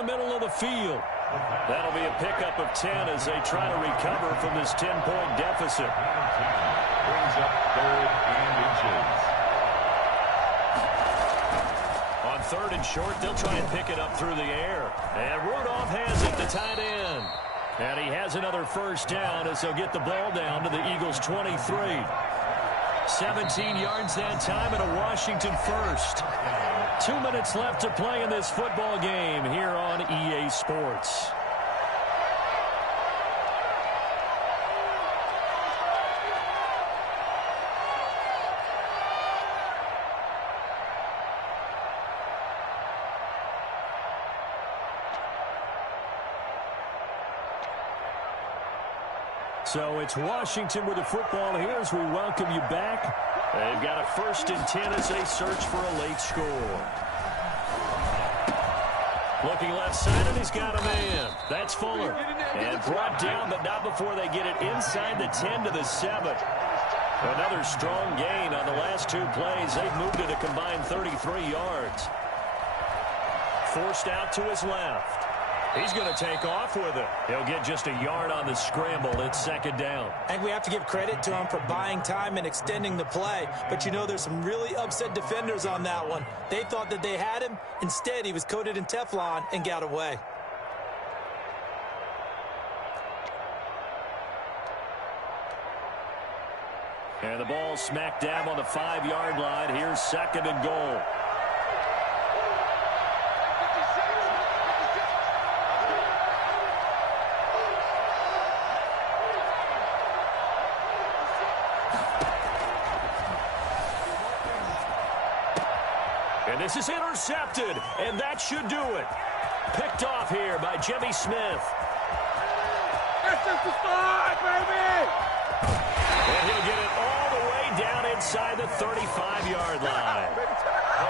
middle of the field. That'll be a pickup of 10 as they try to recover from this 10-point deficit. Brings up 3rd and inches. On 3rd and short, they'll try and pick it up through the air. And Rudolph has it, the tight end. And he has another first down as they'll get the ball down to the Eagles' 23. 17 yards that time and a Washington first. 2 minutes left to play in this football game here on EA Sports. So it's Washington with the football here as we welcome you back. They've got a 1st and 10 as they search for a late score. Looking left side, and he's got a man. That's Fuller. And brought down, but not before they get it inside the 10 to the 7. Another strong gain on the last 2 plays. They've moved it a combined 33 yards. Forced out to his left. He's going to take off with it. He'll get just a yard on the scramble. It's 2nd down. I think we have to give credit to him for buying time and extending the play. But, you know, there's some really upset defenders on that one. They thought that they had him. Instead, he was coated in Teflon and got away. And the ball smack dab on the 5-yard line. Here's 2nd and goal. And this is intercepted, and that should do it. Picked off here by Jimmy Smith. That's just the start, baby! And he'll get it all the way down inside the 35-yard line.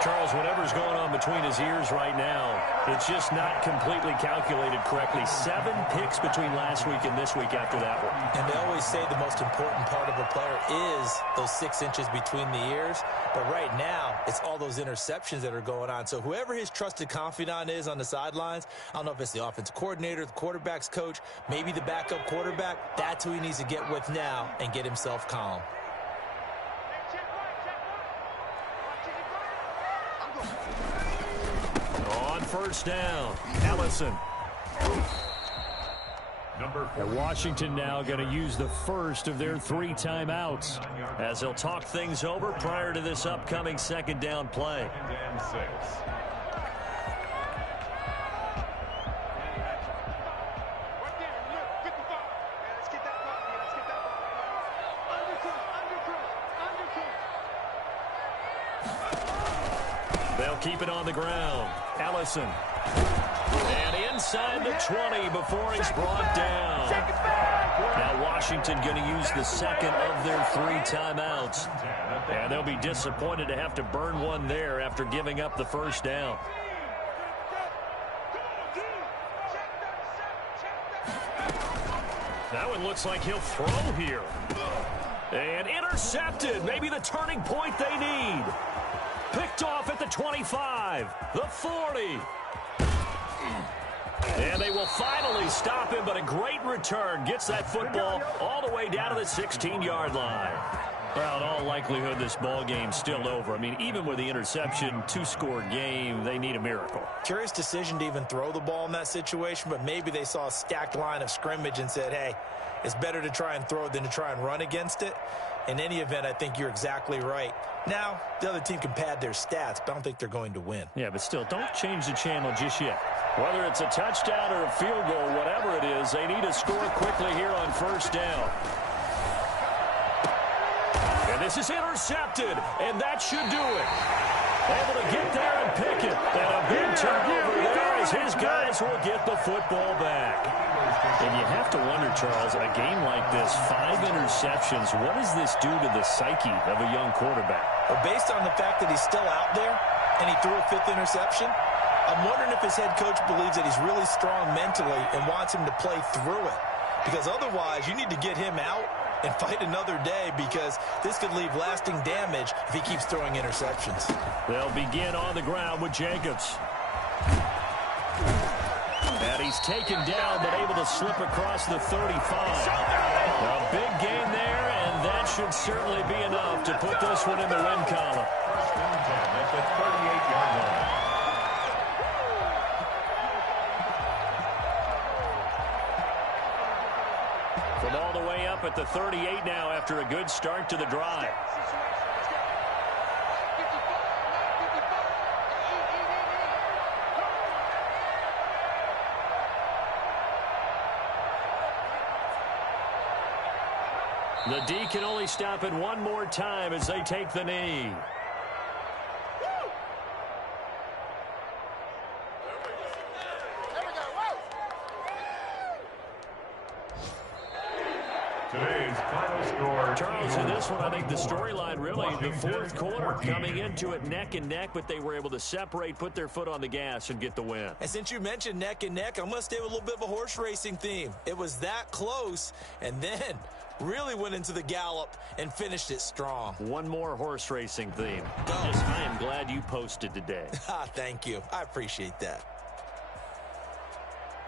Charles, whatever's going on between his ears right now, it's just not completely calculated correctly. 7 picks between last week and this week after that one. And they always say the most important part of a player is those 6 inches between the ears. But right now, it's all those interceptions that are going on. So whoever his trusted confidant is on the sidelines, I don't know if it's the offensive coordinator, the quarterback's coach, maybe the backup quarterback, that's who he needs to get with now and get himself calm. On 1st down, Ellison. And Washington now going to use the first of their 3 timeouts as they'll talk things over prior to this upcoming 2nd down play. 2nd and 6. They'll keep it on the ground. Ellison. And inside the 20 before he's brought down. Now Washington going to use the 2nd of their 3 timeouts. And they'll be disappointed to have to burn one there after giving up the 1st down. That one looks like he'll throw here. And intercepted. Maybe the turning point they need. Picked off at the 25, the 40. And they will finally stop him, but a great return. Gets that football all the way down to the 16-yard line. Well, in all likelihood, this ball game's still over. I mean, even with the interception, 2-score game, they need a miracle. Curious decision to even throw the ball in that situation, but maybe they saw a stacked line of scrimmage and said, hey, it's better to try and throw than to try and run against it. In any event, I think you're exactly right. Now, the other team can pad their stats, but I don't think they're going to win. Yeah, but still, don't change the channel just yet. Whether it's a touchdown or a field goal, whatever it is, they need to score quickly here on 1st down. And this is intercepted, and that should do it. Able to get there and pick it. And a big turnover there as his guys will get the football back. And you have to wonder, Charles, a game like this, 5 interceptions, what does this do to the psyche of a young quarterback? Well, based on the fact that he's still out there and he threw a 5th interception, I'm wondering if his head coach believes that he's really strong mentally and wants him to play through it. Because otherwise, you need to get him out and fight another day, because this could leave lasting damage if he keeps throwing interceptions. They'll begin on the ground with Jacobs. he's taken down, but able to slip across the 35. A big gain there, and that should certainly be enough to put this one in the win column. First and 10 at the 38-yard line. From all the way up at the 38 now after a good start to the drive. The D can only stop it one more time as they take the knee. Today's final score. Charles, in this one, I think the storyline really, the fourth quarter coming into it neck and neck, but they were able to separate, put their foot on the gas, and get the win. And since you mentioned neck and neck, I'm going to stay with a little bit of a horse racing theme. It was that close, and then really went into the gallop and finished it strong. One more horse racing theme. Go. I am glad you posted today. Thank you. I appreciate that.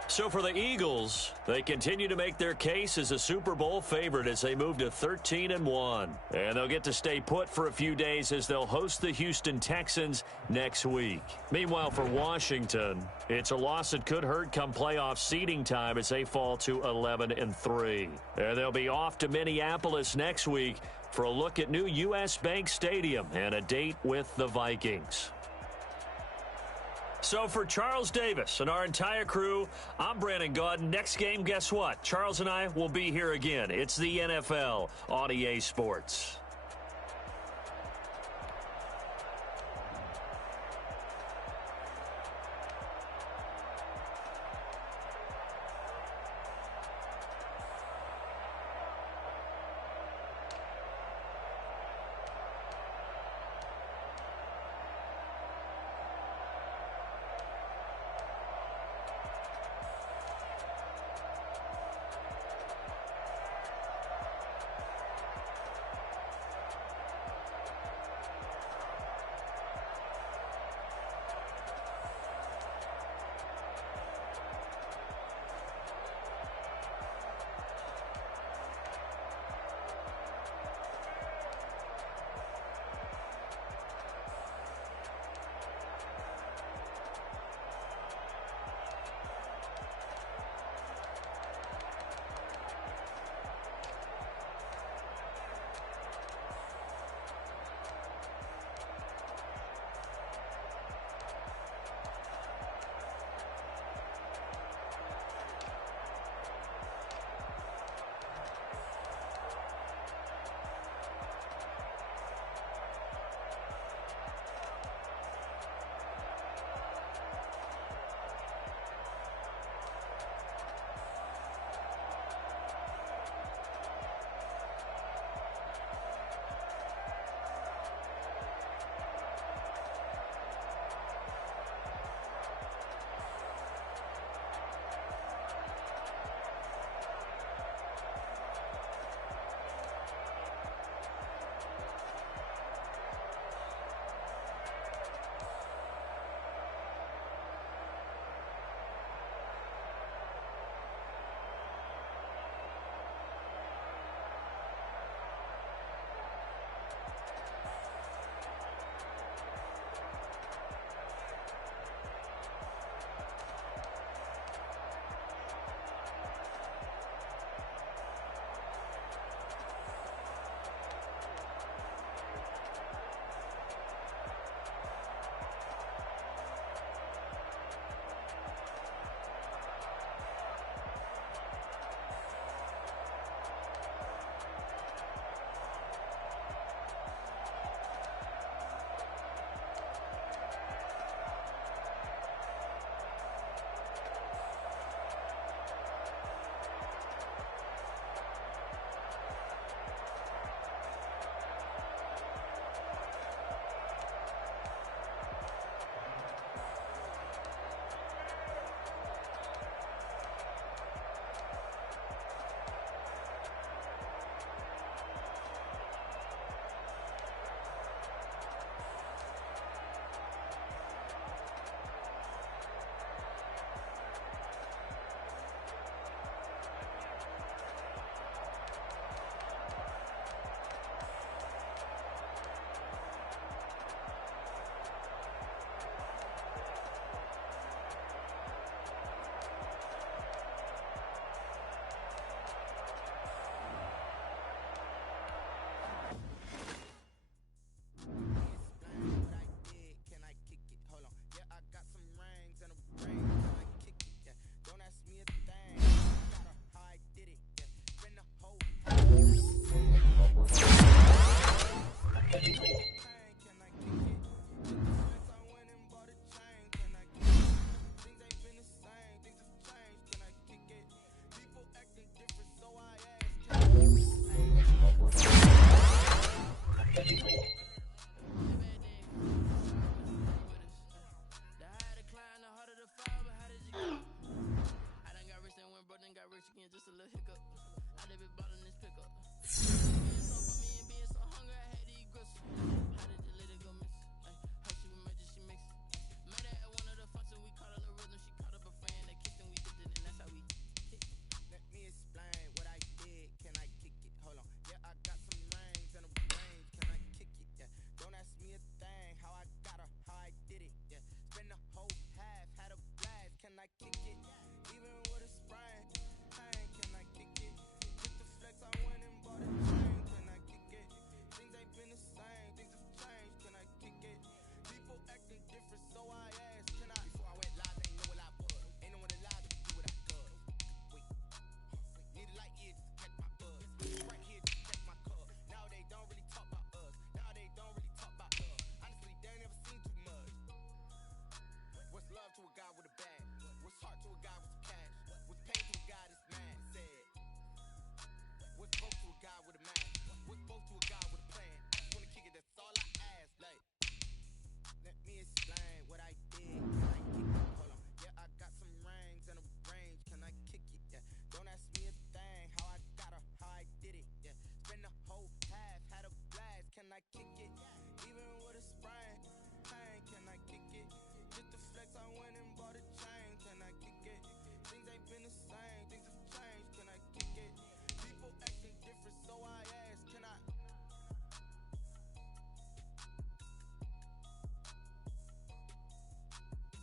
So for the Eagles, they continue to make their case as a Super Bowl favorite as they move to 13-1. And they'll get to stay put for a few days as they'll host the Houston Texans next week. Meanwhile, for Washington, it's a loss that could hurt come playoff seeding time as they fall to 11-3. And they'll be off to Minneapolis next week for a look at new U.S. Bank Stadium and a date with the Vikings. So for Charles Davis and our entire crew, I'm Brandon Gaudin. Next game, guess what? Charles and I will be here again. It's the NFL on EA Sports. just a little hiccup. I live it bottom this pickup.